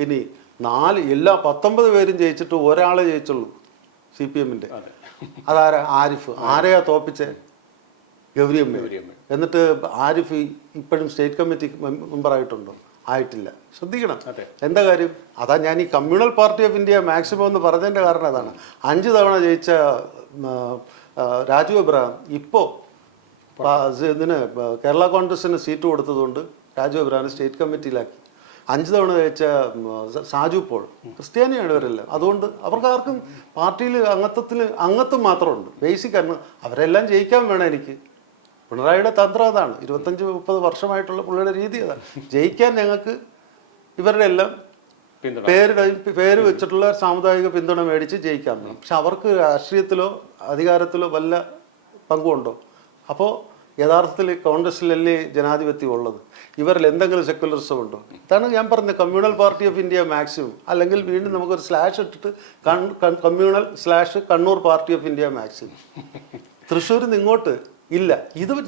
ഇനി 19 പേരും ജയിച്ചിട്ട് ഒരാളെ ജയിച്ചുള്ളൂ CPM-ന്റെ. അതാരാ? ആരിഫ്. ആരെയാ തോപ്പിച്ചേ? ഗൗരിയമ്മ. എന്നിട്ട് ആരിഫ് ഇപ്പോഴും സ്റ്റേറ്റ് കമ്മിറ്റി മെമ്പറായിട്ടുണ്ടോ? ആയിട്ടില്ല. ശ്രദ്ധിക്കണം. എന്താ കാര്യം? അതാ ഞാൻ ഈ communal party of India maximum എന്ന് പറഞ്ഞതിൻ്റെ കാരണം അതാണ്. 5 തവണ ജയിച്ച രാജു എബ്രഹാം ഇപ്പോൾ ഇതിന് കേരള കോൺഗ്രസിന് സീറ്റ് കൊടുത്തതുകൊണ്ട് രാജു എബ്രഹാമിനെ സ്റ്റേറ്റ് കമ്മിറ്റിയിലാക്കി. 5 തവണ ജയിച്ച സാജു പോൾ ക്രിസ്ത്യാനിയാണ് ഇവരെല്ലാം. അതുകൊണ്ട് അവർക്ക് ആർക്കും പാർട്ടിയിൽ അംഗത്വം മാത്രമുണ്ട്. ബേസിക് അവരെല്ലാം ജയിക്കാൻ വേണം. എനിക്ക് പിണറായിയുടെ തന്ത്രം അതാണ്. 25-30 വർഷമായിട്ടുള്ള പുള്ളിയുടെ രീതി അതാണ്. ജയിക്കാൻ ഞങ്ങൾക്ക് ഇവരുടെ എല്ലാം പേര് വെച്ചിട്ടുള്ള സാമുദായിക പിന്തുണ മേടിച്ച് ജയിക്കാൻ വേണം. പക്ഷെ അവർക്ക് രാഷ്ട്രീയത്തിലോ അധികാരത്തിലോ വല്ല പങ്കുണ്ടോ? അപ്പോൾ യഥാർത്ഥത്തിൽ കോൺഗ്രസിലല്ലേ ജനാധിപത്യം ഉള്ളത്? ഇവരിൽ എന്തെങ്കിലും സെക്യുലറിസം ഉണ്ടോ? ഇതാണ് ഞാൻ പറഞ്ഞത് communal party of India maximum. അല്ലെങ്കിൽ വീണ്ടും നമുക്കൊരു സ്ലാഷ് ഇട്ടിട്ട് കമ്മ്യൂണൽ/കണ്ണൂർ പാർട്ടി ഓഫ് ഇന്ത്യ മാക്സിമം. തൃശ്ശൂരിൽ നിന്ന് ഇങ്ങോട്ട് ഇല്ല.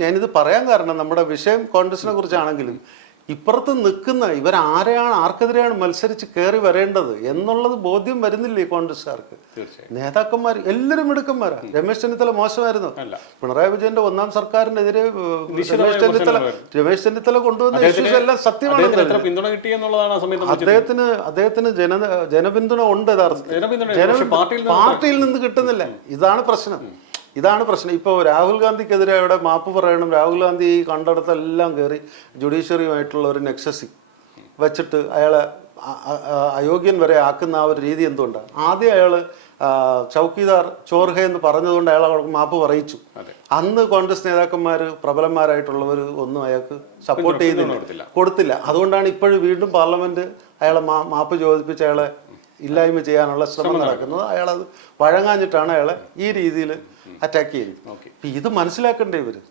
ഞാനിത് പറയാൻ കാരണം നമ്മുടെ വിഷയം കോൺഗ്രസിനെ കുറിച്ചാണെങ്കിലും ഇപ്പുറത്ത് നിൽക്കുന്ന ആർക്കെതിരെയാണ് മത്സരിച്ച് കയറി വരേണ്ടത് എന്നുള്ളത് ബോധ്യം വരുന്നില്ല ഈ കോൺഗ്രസ്സുകാർക്ക്. തീർച്ചയായും നേതാക്കന്മാർ എല്ലാവരും മിടുക്കന്മാരാ. രമേശ് ചെന്നിത്തല മോശമായിരുന്നു. പിണറായി വിജയന്റെ ഒന്നാം സർക്കാരിനെതിരെ രമേശ് ചെന്നിത്തല കൊണ്ടുവന്ന ഇഷ്യൂസ് എല്ലാം സത്യമാണ്. പിന്തുണ കിട്ടിയെന്നുള്ളതാണ് അദ്ദേഹത്തിന് ജനപിന്തുണ ഉണ്ട്. പാർട്ടിയിൽ നിന്ന് കിട്ടുന്നില്ല. ഇതാണ് പ്രശ്നം. ഇപ്പോൾ രാഹുൽ ഗാന്ധിക്കെതിരെ അവിടെ മാപ്പ് പറയണം. രാഹുൽ ഗാന്ധി കണ്ടെടുത്തെല്ലാം കയറി ജുഡീഷ്യറിയുമായിട്ടുള്ള ഒരു നെക്സസി വെച്ചിട്ട് അയാളെ അയോഗ്യൻ വരെ ആക്കുന്ന ആ ഒരു രീതി എന്തുകൊണ്ടാണ്? ആദ്യം അയാൾ ചൗക്കിദാർ ചോർഹ എന്ന് പറഞ്ഞതുകൊണ്ട് അയാൾ മാപ്പ് പറയിച്ചു. അന്ന് കോൺഗ്രസ് നേതാക്കന്മാർ പ്രബലന്മാരായിട്ടുള്ളവർ ഒന്നും അയാൾക്ക് സപ്പോർട്ട് കൊടുത്തില്ല. അതുകൊണ്ടാണ് ഇപ്പോഴും വീണ്ടും പാർലമെന്റ് അയാളെ മാപ്പ് ചോദിപ്പിച്ച് അയാളെ ഇല്ലായ്മ ചെയ്യാനുള്ള ശ്രമം നടക്കുന്നത്. അയാളത് വഴങ്ങാഞ്ഞിട്ടാണ് അയാളെ ഈ രീതിയിൽ അറ്റാക്ക് ചെയ്യുന്നത്. ഇത് മനസ്സിലാക്കണ്ടേ ഇവര്,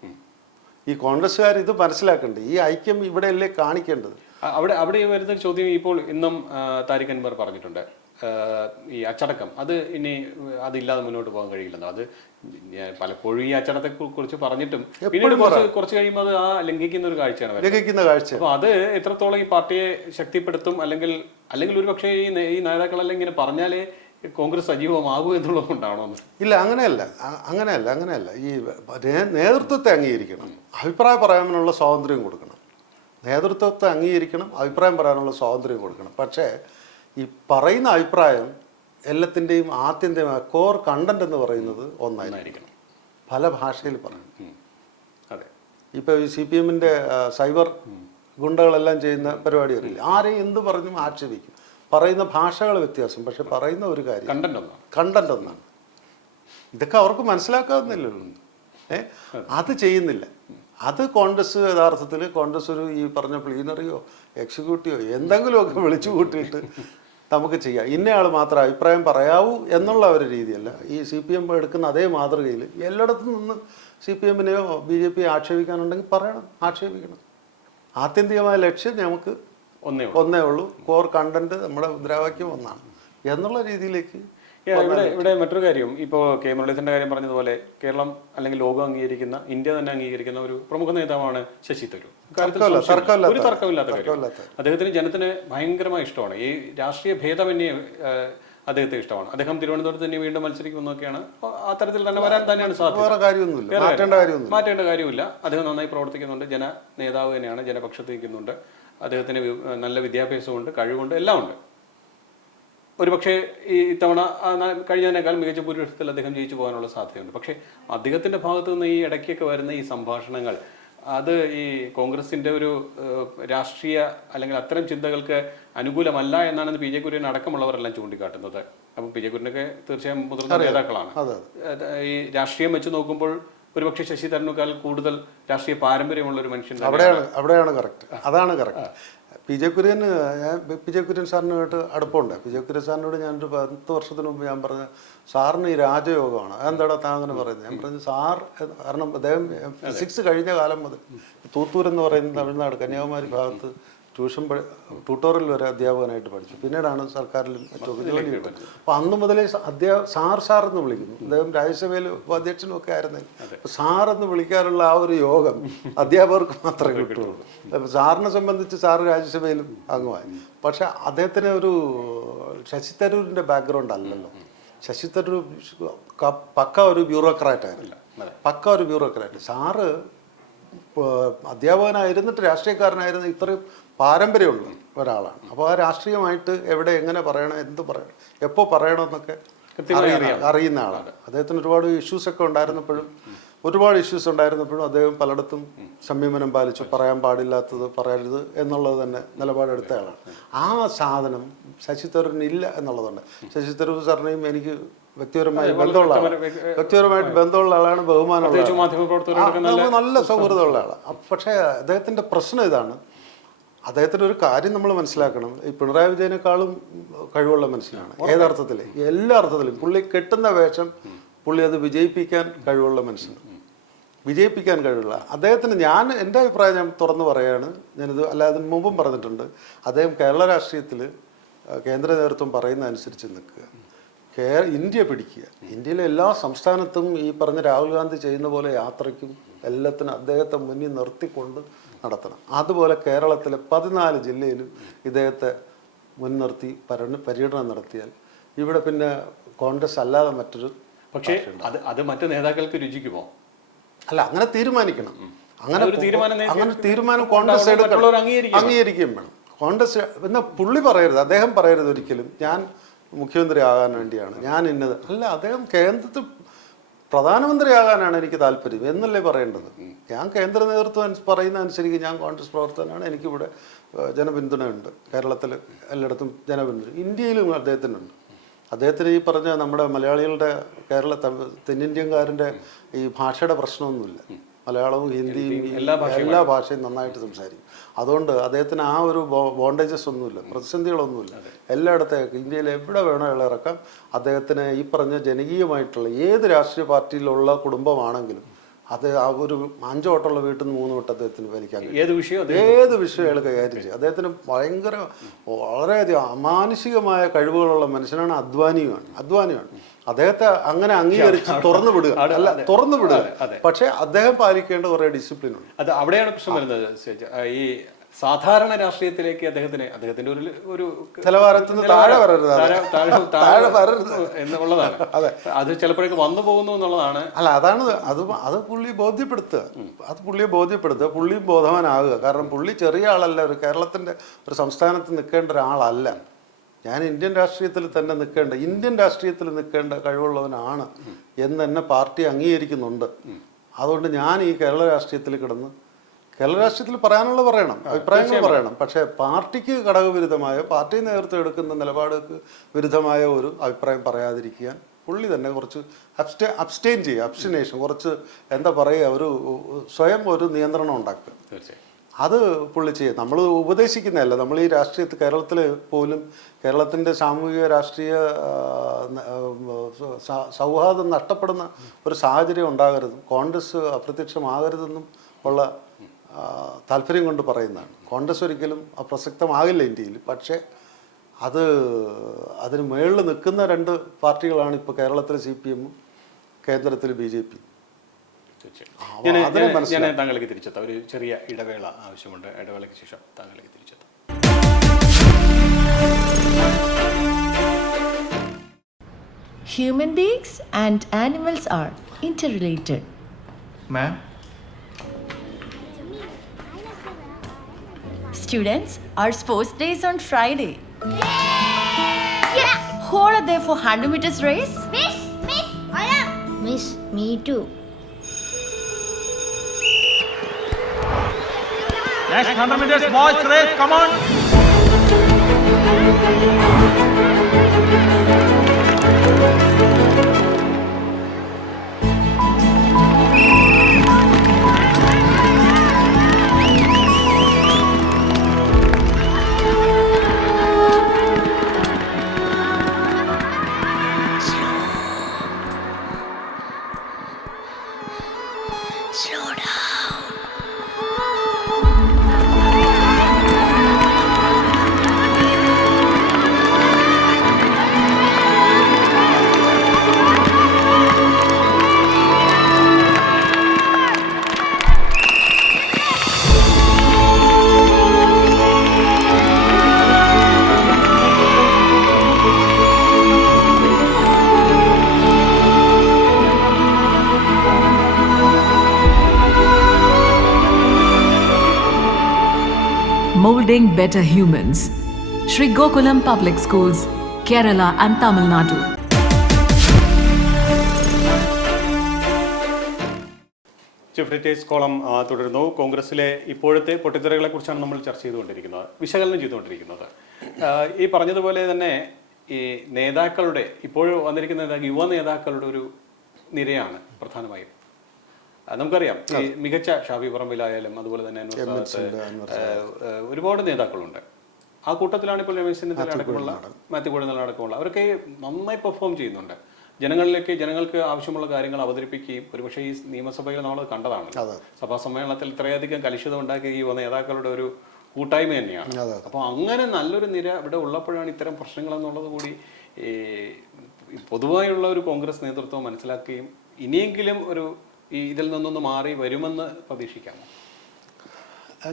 ഈ കോൺഗ്രസ്സുകാർ ഇത് മനസ്സിലാക്കണ്ടേ? ഈ ഐക്യം ഇവിടെയല്ലേ കാണിക്കേണ്ടത്? അവിടെ വരുന്ന ചോദ്യം ഇപ്പോൾ ഇന്നും താരിഖ് അൻവർ പറഞ്ഞിട്ടുണ്ട്, ഈ അച്ചടക്കം അതില്ലാതെ മുന്നോട്ട് പോകാൻ കഴിയില്ലെന്നോ. അത് പലപ്പോഴും ഈ അച്ചടക്കത്തെ കുറിച്ച് പറഞ്ഞിട്ടും പിന്നീട് കുറച്ച് കഴിയുമ്പോൾ അത് ലംഘിക്കുന്ന ഒരു കാഴ്ചയാണ്. അപ്പൊ അത് എത്രത്തോളം ഈ പാർട്ടിയെ ശക്തിപ്പെടുത്തും, അല്ലെങ്കിൽ ഒരു പക്ഷേ ഈ നേതാക്കളെല്ലാം ഇങ്ങനെ പറഞ്ഞാലേ കോൺഗ്രസ് സജീവമാകൂ എന്നുള്ളത് കൊണ്ടാണോ? ഇല്ല, അങ്ങനെയല്ല. ഈ നേതൃത്വത്തെ അംഗീകരിക്കണം, അഭിപ്രായം പറയാനുള്ള സ്വാതന്ത്ര്യം കൊടുക്കണം. നേതൃത്വത്തെ അംഗീകരിക്കണം, അഭിപ്രായം പറയാനുള്ള സ്വാതന്ത്ര്യം കൊടുക്കണം. പക്ഷേ ഈ പറയുന്ന അഭിപ്രായം എല്ലാത്തിൻ്റെയും ആത്യന്തികമായ കോർ കണ്ടന്റ് എന്ന് പറയുന്നത് ഒന്നായിരിക്കണം. പല ഭാഷയിൽ പറയണം. ഇപ്പോൾ ഈ CPM-ന്റെ സൈബർ ഗുണ്ടകളെല്ലാം ചെയ്യുന്ന പരിപാടി അറിയില്ല. ആരെയും എന്ത് പറഞ്ഞും ആക്ഷേപിക്കും. പറയുന്ന ഭാഷകൾ വ്യത്യാസം, പക്ഷെ പറയുന്ന ഒരു കാര്യം കണ്ടന്റ് ഒന്നാണ്. ഇതൊക്കെ അവർക്ക് മനസ്സിലാക്കാവുന്നില്ലല്ലോ. അത് ചെയ്യുന്നില്ല. അത് കോൺഗ്രസ് യഥാർത്ഥത്തിൽ ഈ പറഞ്ഞ പ്ലീനറിയോ എക്സിക്യൂട്ടീവോ എന്തെങ്കിലുമൊക്കെ വിളിച്ചു കൂട്ടിയിട്ട് നമുക്ക് ചെയ്യാം, ഇന്നയാൾ മാത്രം അഭിപ്രായം പറയാവൂ എന്നുള്ള ഒരു രീതിയല്ല. ഈ CPM എടുക്കുന്ന അതേ മാതൃകയിൽ എല്ലായിടത്തും നിന്ന് CPM-നെയോ BJP-യോ ആക്ഷേപിക്കാനുണ്ടെങ്കിൽ പറയണം, ആക്ഷേപിക്കണം. ആത്യന്തികമായ ലക്ഷ്യം നമുക്ക് ഒന്നേ ഉള്ളൂ. കോർ കണ്ടന്റ് നമ്മുടെ മുദ്രാവാക്യം ഒന്നാണ് എന്നുള്ള രീതിയിലേക്ക്. ഇവിടെ മറ്റൊരു കാര്യം, ഇപ്പോൾ കെ മുരളീധരന്റെ കാര്യം പറഞ്ഞതുപോലെ കേരളം അല്ലെങ്കിൽ ലോകം അംഗീകരിക്കുന്ന, ഇന്ത്യ തന്നെ അംഗീകരിക്കുന്ന ഒരു പ്രമുഖ നേതാവാണ് ശശി തരൂർ. ഒരു തർക്കമില്ലാത്ത കാര്യം. അദ്ദേഹത്തിന് ജനത്തിന് ഭയങ്കരമായി ഇഷ്ടമാണ്. ഈ രാഷ്ട്രീയ ഭേദമന്യേ അദ്ദേഹത്തെ ഇഷ്ടമാണ്. അദ്ദേഹം തിരുവനന്തപുരത്ത് തന്നെ വീണ്ടും മത്സരിക്കുന്നൊക്കെയാണ്. അത്തരത്തിൽ തന്നെ വരാൻ തന്നെയാണ് സാധ്യത. മാറ്റേണ്ട കാര്യമില്ല. അദ്ദേഹം നന്നായി പ്രവർത്തിക്കുന്നുണ്ട്. ജന നേതാവ് തന്നെയാണ്, ജനപക്ഷത്ത് നിൽക്കുന്നുണ്ട്. അദ്ദേഹത്തിന് നല്ല വിദ്യാഭ്യാസമുണ്ട്, കഴിവുണ്ട്, എല്ലാം ഉണ്ട്. ഒരുപക്ഷെ ഈ ഇത്തവണ കഴിഞ്ഞതിനേക്കാൾ മികച്ച ഭൂരിപക്ഷത്തിൽ അദ്ദേഹം ജയിച്ചു പോകാനുള്ള സാധ്യതയുണ്ട്. പക്ഷേ അദ്ദേഹത്തിന്റെ ഭാഗത്തു നിന്ന് ഈ ഇടയ്ക്കൊക്കെ വരുന്ന ഈ സംഭാഷണങ്ങൾ, അത് ഈ കോൺഗ്രസിന്റെ ഒരു രാഷ്ട്രീയ അല്ലെങ്കിൽ അത്തരം ചിന്തകൾക്ക് അനുകൂലമല്ല എന്നാണ് PJ കുര്യൻ അടക്കമുള്ളവരെല്ലാം ചൂണ്ടിക്കാട്ടുന്നത്. അപ്പം PJ കുര്യനൊക്കെ തീർച്ചയായും മുതിർന്ന നേതാക്കളാണ്. ഈ രാഷ്ട്രീയം വെച്ച് നോക്കുമ്പോൾ ഒരുപക്ഷെ ശശി തരൂരിനേക്കാൾ കൂടുതൽ രാഷ്ട്രീയ പാരമ്പര്യമുള്ള ഒരു മനുഷ്യൻ. അവിടെയാണ് കറക്റ്റ്. അതാണ് കറക്റ്റ്. PJ കുര്യൻ സാറിനുമായിട്ട് അടുപ്പമുണ്ട്. PJ കുര്യൻ സാറിനോട് ഞാനൊരു 10 വർഷത്തിന് മുമ്പ് ഞാൻ പറഞ്ഞു, സാറിന് ഈ രാജയോഗമാണ്, അതെന്താടാ താൻ അങ്ങനെ പറയുന്നത്? ഞാൻ പറഞ്ഞു, സാർ കാരണം അദ്ദേഹം ഫിസിക്സ് കഴിഞ്ഞ കാലം മുതൽ തൂത്തൂർ എന്ന് പറയുന്ന തമിഴ്നാട് കന്യാകുമാരി ഭാഗത്ത് ട്യൂട്ടോറിയൽ വരെ അധ്യാപകനായിട്ട് പഠിച്ചു. പിന്നീടാണ് സർക്കാരിൽ മറ്റൊക്കെ ജോലി കിട്ടുന്നത്. അപ്പോൾ അന്ന് മുതലേ സാർ എന്ന് വിളിക്കുന്നു. അദ്ദേഹം രാജ്യസഭയിൽ ഉപാധ്യക്ഷനും ഒക്കെ ആയിരുന്നെങ്കിൽ സാർ എന്ന് വിളിക്കാനുള്ള ആ ഒരു യോഗം അധ്യാപകർക്ക് മാത്രമേ കിട്ടുള്ളൂ. അപ്പോൾ സാറിനെ സംബന്ധിച്ച് സാറ് രാജ്യസഭയിലും അംഗമായി. പക്ഷെ അദ്ദേഹത്തിന് ഒരു ശശി തരൂരിൻ്റെ ബാക്ക്ഗ്രൗണ്ട് അല്ലല്ലോ. ശശി തരൂർ പക്ക ഒരു ബ്യൂറോക്രാറ്റായിരുന്നു. സാറ് അധ്യാപകനായിരുന്നിട്ട് രാഷ്ട്രീയക്കാരനായിരുന്ന ഇത്രയും പാരമ്പര്യമുള്ള ഒരാളാണ്. അപ്പോൾ ആ രാഷ്ട്രീയമായിട്ട് എവിടെ എങ്ങനെ പറയണം, എന്ത് പറയണം, എപ്പോൾ പറയണമെന്നൊക്കെ അറിയുന്ന ആളാണ്. അദ്ദേഹത്തിന് ഒരുപാട് ഇഷ്യൂസ് ഉണ്ടായിരുന്നപ്പോഴും അദ്ദേഹം പലയിടത്തും സംയമനം പാലിച്ചു. പറയാൻ പാടില്ലാത്തത് പറയരുത് എന്നുള്ളത് തന്നെ നിലപാടെടുത്ത ആളാണ്. ആ സാധനം ശശി തരൂരിന് ഇല്ല എന്നുള്ളതുണ്ട്. ശശി തരൂർ സാറിനെയും എനിക്ക് വ്യക്തിപരമായിട്ട് ബന്ധമുള്ള ആളാണ്, ബഹുമാനമുള്ള, നല്ല സൗഹൃദമുള്ള ആളാണ്. പക്ഷേ അദ്ദേഹത്തിൻ്റെ പ്രശ്നം ഇതാണ്. അദ്ദേഹത്തിൻ്റെ ഒരു കാര്യം നമ്മൾ മനസ്സിലാക്കണം, ഈ പിണറായി വിജയനേക്കാളും കഴിവുള്ള മനുഷ്യനാണ്. ഏതർത്ഥത്തിൽ? എല്ലാ അർത്ഥത്തിലും. പുള്ളി കെട്ടുന്ന വേഷം പുള്ളി അത് വിജയിപ്പിക്കാൻ കഴിവുള്ള മനുഷ്യനാണ്. അദ്ദേഹത്തിന് എൻ്റെ അഭിപ്രായം ഞാൻ തുറന്നു പറയുകയാണ്. ഞാനിത് അതിന് മുമ്പും പറഞ്ഞിട്ടുണ്ട്. അദ്ദേഹം കേരള രാഷ്ട്രീയത്തിൽ കേന്ദ്ര നേതൃത്വം പറയുന്ന അനുസരിച്ച് നിൽക്കുക, ഇന്ത്യ പിടിക്കുക. ഇന്ത്യയിലെ എല്ലാ സംസ്ഥാനത്തും ഈ പറഞ്ഞ രാഹുൽ ഗാന്ധി ചെയ്യുന്ന പോലെ യാത്രയ്ക്കും എല്ലാത്തിനും അദ്ദേഹത്തെ മുന്നിൽ നിർത്തിക്കൊണ്ട് നടത്തണം. അതുപോലെ കേരളത്തിലെ 14 ജില്ലയിലും ഇദ്ദേഹത്തെ മുൻനിർത്തി പര്യടനം നടത്തിയാൽ ഇവിടെ പിന്നെ കോൺഗ്രസ് അല്ലാതെ മറ്റൊരു പക്ഷേ അത് മറ്റു നേതാക്കൾക്ക് രുചിക്കുമോ? അല്ല, അങ്ങനെ തീരുമാനിക്കണം. അങ്ങനെ ഒരു തീരുമാനം കോൺഗ്രസ് മറ്റുള്ളവർ അംഗീകരിക്കുകയും വേണം. കോൺഗ്രസ് എന്നാൽ പുള്ളി പറയരുത്, അദ്ദേഹം പറയരുത് ഒരിക്കലും ഞാൻ മുഖ്യമന്ത്രി ആകാൻ വേണ്ടിയാണ്, ഞാൻ ഇന്നത് അല്ല. അദ്ദേഹം കേന്ദ്രത്തിൽ പ്രധാനമന്ത്രിയാകാനാണ് എനിക്ക് താല്പര്യം എന്നല്ലേ പറയേണ്ടത്. ഞാൻ കേന്ദ്ര നേതൃത്വം പറയുന്ന അനുസരിച്ച് ഞാൻ കോൺഗ്രസ് പ്രവർത്തകനാണ്, എനിക്കിവിടെ ജനപിന്തുണയുണ്ട്, കേരളത്തിൽ എല്ലായിടത്തും ജനപിന്തുണ, ഇന്ത്യയിലും അദ്ദേഹത്തിനുണ്ട്. അദ്ദേഹത്തിന് ഈ പറഞ്ഞ നമ്മുടെ മലയാളികളുടെ തെന്നിന്ത്യൻകാരൻ്റെ ഈ ഭാഷയുടെ പ്രശ്നമൊന്നുമില്ല. മലയാളവും ഹിന്ദിയും എല്ലാ ഭാഷയും നന്നായിട്ട് സംസാരിക്കും. അതുകൊണ്ട് അദ്ദേഹത്തിന് ആ ഒരു ബോണ്ടേജസ് ഒന്നുമില്ല, പ്രതിസന്ധികളൊന്നുമില്ല. എല്ലായിടത്തേക്കും ഇന്ത്യയിൽ എവിടെ വേണോ ഇറക്കാം. അദ്ദേഹത്തിന് ഈ പറഞ്ഞ ജനകീയമായിട്ടുള്ള ഏത് രാഷ്ട്രീയ പാർട്ടിയിലുള്ള കുടുംബമാണെങ്കിലും അത് ആ ഒരു 5 വട്ടമുള്ള വീട്ടിൽ നിന്ന് 3 വട്ടം അദ്ദേഹത്തിന് വലിക്കാൻ കഴിയും. ഏത് വിഷയം അയാൾ കൈകാര്യം ചെയ്യും. അദ്ദേഹത്തിന് വളരെയധികം അമാനുഷികമായ കഴിവുകളുള്ള മനുഷ്യനാണ്, അധ്വാനിയാണ്. അദ്ദേഹത്തെ അങ്ങനെ അംഗീകരിച്ച് തുറന്നു വിടുക. പക്ഷെ അദ്ദേഹം പാലിക്കേണ്ട കുറെ ഡിസിപ്ലിൻ ഉണ്ട്. അത് അവിടെയാണ് പ്രശ്നം വരുന്നത്. ഈ സാധാരണ രാഷ്ട്രീയത്തിലേക്ക് അദ്ദേഹത്തിന്റെ ഒരു നിലവാരത്തിന് താഴെ വരരുത് എന്നുള്ളതാണ്. അത് ചിലപ്പോഴേക്ക് വന്നു പോകുന്നു എന്നുള്ളതാണ്. അല്ല, അത് പുള്ളിയെ ബോധ്യപ്പെടുത്തുക. പുള്ളിയും ബോധവാനാകുക. കാരണം പുള്ളി ചെറിയ ആളല്ല, ഒരു കേരളത്തിന്റെ ഒരു സംസ്ഥാനത്ത് നിൽക്കേണ്ട ഒരാളല്ല. ഞാൻ ഇന്ത്യൻ രാഷ്ട്രീയത്തിൽ നിൽക്കേണ്ട കഴിവുള്ളവനാണ് എന്ന് തന്നെ പാർട്ടി അംഗീകരിക്കുന്നുണ്ട്. അതുകൊണ്ട് ഞാൻ ഈ കേരള രാഷ്ട്രീയത്തിൽ പറയാനുള്ള അഭിപ്രായങ്ങൾ പറയണം. പക്ഷേ പാർട്ടിക്ക് ഘടകവിരുദ്ധമായ, പാർട്ടി നേതൃത്വം എടുക്കുന്ന നിലപാടുകൾക്ക് വിരുദ്ധമായ ഒരു അഭിപ്രായം പറയാതിരിക്കാൻ പുള്ളി തന്നെ കുറച്ച് അബ്സ്റ്റെയിൻ ചെയ്യുക. അബ്സ്റ്റിനേഷൻ കുറച്ച് എന്താ പറയുക, സ്വയം ഒരു നിയന്ത്രണം ഉണ്ടാക്കുക. തീർച്ചയായും അത് പുള്ളി ചെയ്യും. നമ്മൾ ഉപദേശിക്കുന്നതല്ല. നമ്മൾ ഈ രാഷ്ട്രീയത്തിൽ കേരളത്തിൽ പോലും കേരളത്തിൻ്റെ സാമൂഹിക രാഷ്ട്രീയ സൗഹാർദ്ദം നഷ്ടപ്പെടുന്ന ഒരു സാഹചര്യം ഉണ്ടാകരുത്, കോൺഗ്രസ് അപ്രത്യക്ഷമാകരുതെന്നും ഉള്ള താല്പര്യം കൊണ്ട് പറയുന്നതാണ്. കോൺഗ്രസ് ഒരിക്കലും അപ്രസക്തമാകില്ല ഇന്ത്യയിൽ. പക്ഷേ അതിന് മുകളിൽ നിൽക്കുന്ന 2 പാർട്ടികളാണ് ഇപ്പോൾ കേരളത്തിലെ CPM, കേന്ദ്രത്തിൽ BJP. ഞാൻ താങ്കളിലേക്ക് തിരിച്ചെത്താം. ഒരു ചെറിയ ഇടവേള ആവശ്യമുണ്ട്. ഇടവേളയ്ക്ക് ശേഷം താങ്കളിലേക്ക് തിരിച്ചെത്താം. Human beings and animals are interrelated. Ma'am? Students, our sports day is on Friday. Yes! Who are there for 100 meters race? Miss, I am. Miss, me too. Next 100 meters boys race, come on! Slow down. Molding better humans. Sri Gokulam Public Schools, Kerala and Tamil Nadu. Chief editors column തുടരുന്നു. കോൺഗ്രസിലെ ഇപ്പോഴത്തെ പൊട്ടിത്തെറികളെ കുറിച്ചാണ് നമ്മൾ ചർച്ച ചെയ്തുകൊണ്ടിരിക്കുന്നത്, വിശകലനം ചെയ്തുകൊണ്ടിരിക്കുന്നത്. ഈ പറഞ്ഞതുപോലെ തന്നെ ഈ നേതാക്കളുടെ ഇപ്പോൾ വന്നിരിക്കുന്ന യുവ നേതാക്കളുടെ ഒരു നിരയാണ് പ്രധാനമായും. നമുക്കറിയാം ഈ മികച്ച ഷാഫി പറമ്പിലായാലും അതുപോലെ തന്നെ ഒരുപാട് നേതാക്കളുണ്ട്. ആ കൂട്ടത്തിലാണ് ഇപ്പോൾ രമേശ് ചെന്നിത്തല അടക്കമുള്ള, മാത്യു കുഴൽനാടൻ അടക്കമുള്ള അവരൊക്കെ നന്നായി പെർഫോം ചെയ്യുന്നുണ്ട്. ജനങ്ങൾക്ക് ആവശ്യമുള്ള കാര്യങ്ങൾ അവതരിപ്പിക്കുകയും ഒരുപക്ഷെ ഈ നിയമസഭയിൽ നമ്മൾ കണ്ടതാണ്. സഭാ സമ്മേളനത്തിൽ ഇത്രയധികം കലുഷിതം ഉണ്ടാക്കിയ ഈ നേതാക്കളുടെ ഒരു കൂട്ടായ്മ തന്നെയാണ്. അപ്പോൾ അങ്ങനെ നല്ലൊരു നിര ഇവിടെ ഉള്ളപ്പോഴാണ് ഇത്തരം പ്രശ്നങ്ങളെന്നുള്ളത് കൂടി പൊതുവായുള്ള ഒരു കോൺഗ്രസ് നേതൃത്വം മനസ്സിലാക്കുകയും ഇനിയെങ്കിലും ഇതിൽ നിന്നൊന്ന് മാറി വരുമെന്ന് പ്രതീക്ഷിക്കാമോ?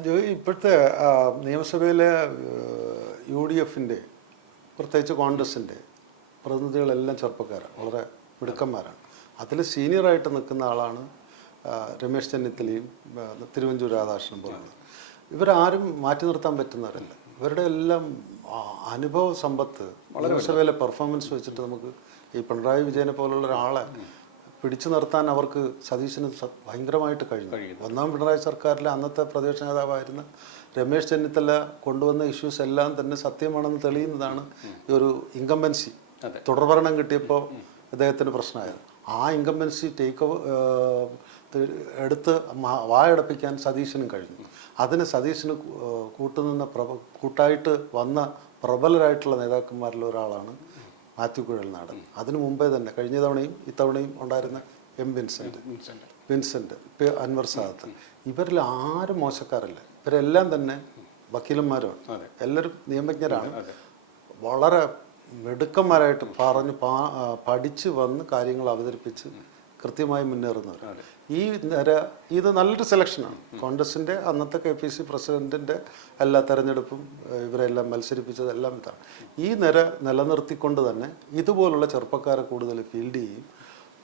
ജോയി, ഇപ്പോഴത്തെ നിയമസഭയിലെ UDF-ന്റെ പ്രത്യേകിച്ച് കോൺഗ്രസിൻ്റെ പ്രതിനിധികളെല്ലാം ചെറുപ്പക്കാരാണ്, വളരെ മിടുക്കന്മാരാണ്. അതിൽ സീനിയറായിട്ട് നിൽക്കുന്ന ആളാണ് രമേശ് ചെന്നിത്തലയും തിരുവഞ്ചൂർ രാധാകൃഷ്ണൻ പോലുള്ളത്. ഇവരാരും മാറ്റി നിർത്താൻ പറ്റുന്നവരല്ല. ഇവരുടെ എല്ലാം അനുഭവ സമ്പത്ത് നിയമസഭയിലെ പെർഫോമൻസ് വെച്ചിട്ട് നമുക്ക് ഈ പിണറായി വിജയനെ പോലുള്ള ഒരാളെ പിടിച്ചു നിർത്താൻ അവർക്ക് സതീശന് ഭയങ്കരമായിട്ട് കഴിഞ്ഞു. ഒന്നാം പിണറായി സർക്കാരിലെ അന്നത്തെ പ്രതിപക്ഷ നേതാവായിരുന്ന രമേശ് ചെന്നിത്തല കൊണ്ടുവന്ന ഇഷ്യൂസ് എല്ലാം തന്നെ സത്യമാണെന്ന് തെളിയുന്നതാണ് ഈ ഒരു ഇൻകംബൻസി. തുടർഭരണം കിട്ടിയപ്പോൾ അദ്ദേഹത്തിന് പ്രശ്നമായത്. ആ ഇൻകംബൻസി എടുത്ത് വായടപ്പിക്കാൻ സതീശനും കഴിഞ്ഞു. അതിന് സതീശന് കൂട്ടായിട്ട് വന്ന പ്രബലരായിട്ടുള്ള നേതാക്കന്മാരിൽ ഒരാളാണ് മാത്യു കുഴൽനാടൻ. അതിനു മുമ്പേ തന്നെ കഴിഞ്ഞ തവണയും ഇത്തവണയും ഉണ്ടായിരുന്ന വിൻസെന്റ് അൻവർ സാദത്ത്, ഇവരിൽ ആരും മോശക്കാരല്ല. ഇവരെല്ലാം തന്നെ വക്കീലന്മാരാണ്, എല്ലാവരും നിയമജ്ഞരാണ്, വളരെ മിടുക്കന്മാരായിട്ട് പഠിച്ച് വന്ന് കാര്യങ്ങൾ അവതരിപ്പിച്ച് കൃത്യമായി മുന്നേറുന്നവർ. ഈ ഇത് നല്ലൊരു സെലക്ഷനാണ്. കോൺഗ്രസിൻ്റെ അന്നത്തെ KPC പ്രസിഡന്റിൻ്റെ എല്ലാ തെരഞ്ഞെടുപ്പും ഇവരെല്ലാം മത്സരിപ്പിച്ചതെല്ലാം ഇതാണ്. ഈ നിലനിർത്തിക്കൊണ്ട് തന്നെ ഇതുപോലുള്ള ചെറുപ്പക്കാരെ കൂടുതൽ ഫീൽഡ് ചെയ്യും.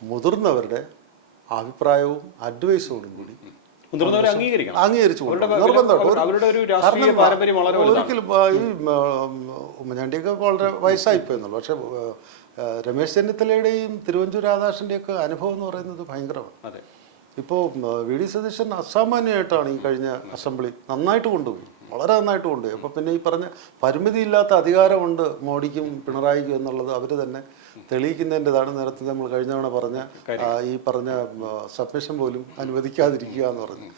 മുതിർന്നവരുടെ അഭിപ്രായവും അഡ്വൈസോടും കൂടി അംഗീകരിച്ചു ഒരിക്കലും ഈ ഉമ്മൻചാണ്ടിയൊക്കെ വളരെ വയസ്സായിപ്പോയെന്നുള്ളൂ. പക്ഷെ രമേശ് ചെന്നിത്തലയുടെയും തിരുവഞ്ചൂർ രാധാകൃഷ്ണൻ്റെയൊക്കെ അനുഭവം എന്ന് പറയുന്നത് ഭയങ്കരമാണ്. ഇപ്പോൾ VD സതീശൻ അസാമാന്യമായിട്ടാണ് ഈ കഴിഞ്ഞ അസംബ്ലി നന്നായിട്ട് കൊണ്ടുപോയി, വളരെ നന്നായിട്ട് കൊണ്ടുപോയി. അപ്പോൾ പിന്നെ ഈ പറഞ്ഞ പരിമിതിയില്ലാത്ത അധികാരമുണ്ട് മോഡിക്കും പിണറായിക്കും എന്നുള്ളത് അവർ തന്നെ തെളിയിക്കുന്നതിൻ്റെതാണ്. നേരത്തെ നമ്മൾ കഴിഞ്ഞ തവണ പറഞ്ഞ ഈ പറഞ്ഞ സബ്മിഷൻ പോലും അനുവദിക്കാതിരിക്കുക എന്ന് പറഞ്ഞു.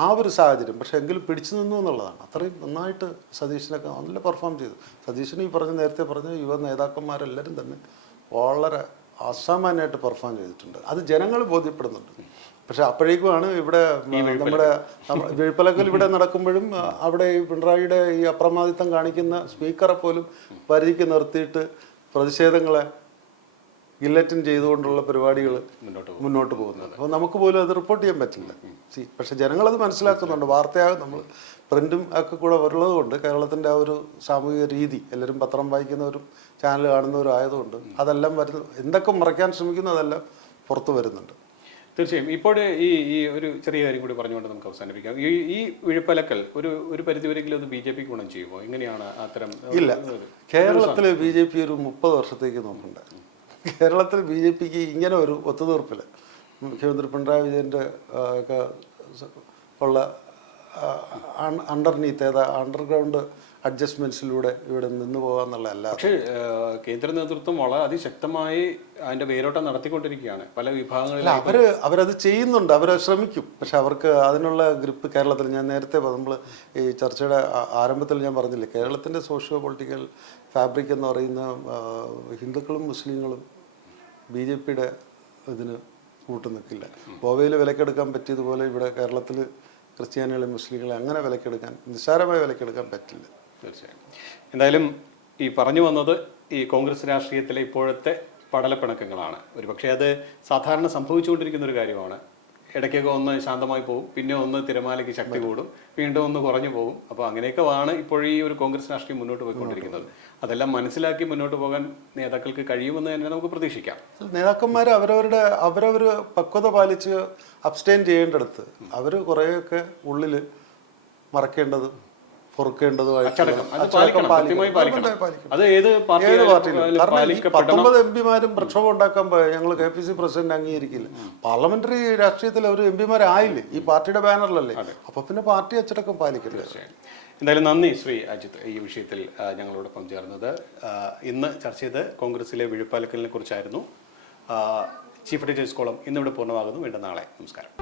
ആ ഒരു സാഹചര്യം പക്ഷെ എങ്കിലും പിടിച്ചു നിന്നു എന്നുള്ളതാണ്. അത്രയും നന്നായിട്ട് സതീശനൊക്കെ നല്ല പെർഫോം ചെയ്തു. സതീശന് ഈ നേരത്തെ പറഞ്ഞ യുവ നേതാക്കന്മാരെല്ലാവരും തന്നെ വളരെ അസാമാന്യമായിട്ട് പെർഫോം ചെയ്തിട്ടുണ്ട്. അത് ജനങ്ങൾ ബോധ്യപ്പെടുന്നുണ്ട്. പക്ഷെ അപ്പോഴേക്കുമാണ് ഇവിടെ നമ്മുടെ വിഴുപ്പലക്കൽ ഇവിടെ നടക്കുമ്പോഴും അവിടെ ഈ പിണറായിയുടെ ഈ അപ്രമാദിത്വം കാണിക്കുന്ന സ്പീക്കറെ പോലും പരിധിക്ക് നിർത്തിയിട്ട് പ്രതിഷേധങ്ങളെ ഗില്ലറ്റിൻ ചെയ്തുകൊണ്ടുള്ള പരിപാടികൾ മുന്നോട്ട് പോകുന്നത്. അപ്പോൾ നമുക്ക് പോലും അത് റിപ്പോർട്ട് ചെയ്യാൻ പറ്റില്ല. പക്ഷെ ജനങ്ങളത് മനസ്സിലാക്കുന്നുണ്ട്. വാർത്തയാകും നമ്മൾ പ്രിന്റും ഒക്കെ കൂടെ ഉള്ളത് കൊണ്ട് കേരളത്തിൻ്റെ ആ ഒരു സാമൂഹിക രീതി, എല്ലാവരും പത്രം വായിക്കുന്നവരും ചാനൽ കാണുന്നവരും ആയതുകൊണ്ട് അതെല്ലാം എന്തൊക്കെ മറയ്ക്കാൻ ശ്രമിക്കുന്നു അതെല്ലാം പുറത്തു വരുന്നുണ്ട്. തീർച്ചയായും. ഇപ്പോൾ ഈ ഒരു ചെറിയ കാര്യം കൂടി പറഞ്ഞുകൊണ്ട് നമുക്ക് അവസാനിപ്പിക്കാം. ഈ വിഴുപ്പലക്കൽ ഒരു പരിധിവരെങ്കിലും അത് BJP ഗുണം ചെയ്യുമോ? എങ്ങനെയാണ് അത്തരം? ഇല്ല, കേരളത്തിൽ BJP ഒരു 30 വർഷത്തേക്ക് നോക്കണ്ട. കേരളത്തിൽ BJPക്ക് ഇങ്ങനെ ഒരു ഒത്തുതീർപ്പില്ല. മുഖ്യമന്ത്രി പിണറായി വിജയൻ്റെ ഒക്കെ ഉള്ള അണ്ടർഗ്രൗണ്ട് അഡ്ജസ്റ്റ്മെന്റ്സിലൂടെ ഇവിടെ നിന്ന് പോകാന്നുള്ളതല്ല. പക്ഷേ കേന്ദ്ര നേതൃത്വം വളരെ അതിശക്തമായി അതിന്റെ വേരോട്ടം നടത്തിക്കൊണ്ടിരിക്കുകയാണ് പല വിഭാഗങ്ങളിൽ. അവരത് ചെയ്യുന്നുണ്ട്, അവരെ ശ്രമിക്കും. പക്ഷെ അവർക്ക് അതിനുള്ള ഗ്രിപ്പ് കേരളത്തിൽ, ഞാൻ നേരത്തെ നമ്മൾ ഈ ചർച്ചയുടെ ആരംഭത്തിൽ ഞാൻ പറഞ്ഞില്ലേ, കേരളത്തിൻ്റെ സോഷ്യോ പൊളിറ്റിക്കൽ ഫാബ്രിക് എന്ന് പറയുന്ന ഹിന്ദുക്കളും മുസ്ലിങ്ങളും BJPയുടെ ഇതിന് കൂട്ടു നിൽക്കില്ല. ഗോവയിൽ വിലക്കെടുക്കാൻ പറ്റിയതുപോലെ ഇവിടെ കേരളത്തിൽ ക്രിസ്ത്യാനികളെ മുസ്ലിങ്ങളെ അങ്ങനെ വിലക്കെടുക്കാൻ, നിസ്സാരമായി വിലക്കെടുക്കാൻ പറ്റില്ല. തീർച്ചയായും. എന്തായാലും ഈ പറഞ്ഞു വന്നത് ഈ കോൺഗ്രസ് രാഷ്ട്രീയത്തിലെ ഇപ്പോഴത്തെ പടലപ്പിണക്കങ്ങളാണ്. ഒരുപക്ഷെ അത് സാധാരണ സംഭവിച്ചുകൊണ്ടിരിക്കുന്ന ഒരു കാര്യമാണ്. ഇടയ്ക്കൊക്കെ ഒന്ന് ശാന്തമായി പോകും, പിന്നെ ഒന്ന് തിരമാലയ്ക്ക് ശക്തി കൂടും, വീണ്ടും ഒന്ന് കുറഞ്ഞു പോകും. അപ്പോൾ അങ്ങനെയൊക്കെ ആണ് ഇപ്പോൾ ഈ ഒരു കോൺഗ്രസ് രാഷ്ട്രീയം മുന്നോട്ട് പോയിക്കൊണ്ടിരിക്കുന്നത്. അതെല്ലാം മനസ്സിലാക്കി മുന്നോട്ട് പോകാൻ നേതാക്കൾക്ക് കഴിയുമെന്ന് തന്നെ നമുക്ക് പ്രതീക്ഷിക്കാം. നേതാക്കന്മാർ അവരവർ പക്വത പാലിച്ച് അബ്സ്റ്റെയിൻ ചെയ്യേണ്ടടുത്ത് അവർ കുറേയൊക്കെ ഉള്ളിൽ മറക്കേണ്ടത്, പൊറുക്കേണ്ടതുമായിട്ട് 19 MP-മാരും പ്രക്ഷോഭം ഉണ്ടാക്കാൻ പോയ ഞങ്ങൾ KPC പ്രസിഡന്റ് അംഗീകരിക്കില്ല. പാർലമെന്ററി രാഷ്ട്രീയത്തിൽ അവർ MP-മാരായില്ലേ, ഈ പാർട്ടിയുടെ ബാനറിലല്ലേ. അപ്പൊ പിന്നെ പാർട്ടി അച്ചടക്കം പാലിക്കരുത്. എന്തായാലും നന്ദി ശ്രീ അജിത്ത്, ഈ വിഷയത്തിൽ ഞങ്ങളോടൊപ്പം ചേർന്നത്. ഇന്ന് ചർച്ച ചെയ്ത് കോൺഗ്രസിലെ വിഴുപ്പലക്കലിനെ കുറിച്ചായിരുന്നു. ചീഫ് എഡിറ്റേഴ്സ് കോളം ഇന്നിവിടെ പൂർണ്ണമാകുന്നു. വീണ്ടും നാളെ. നമസ്കാരം.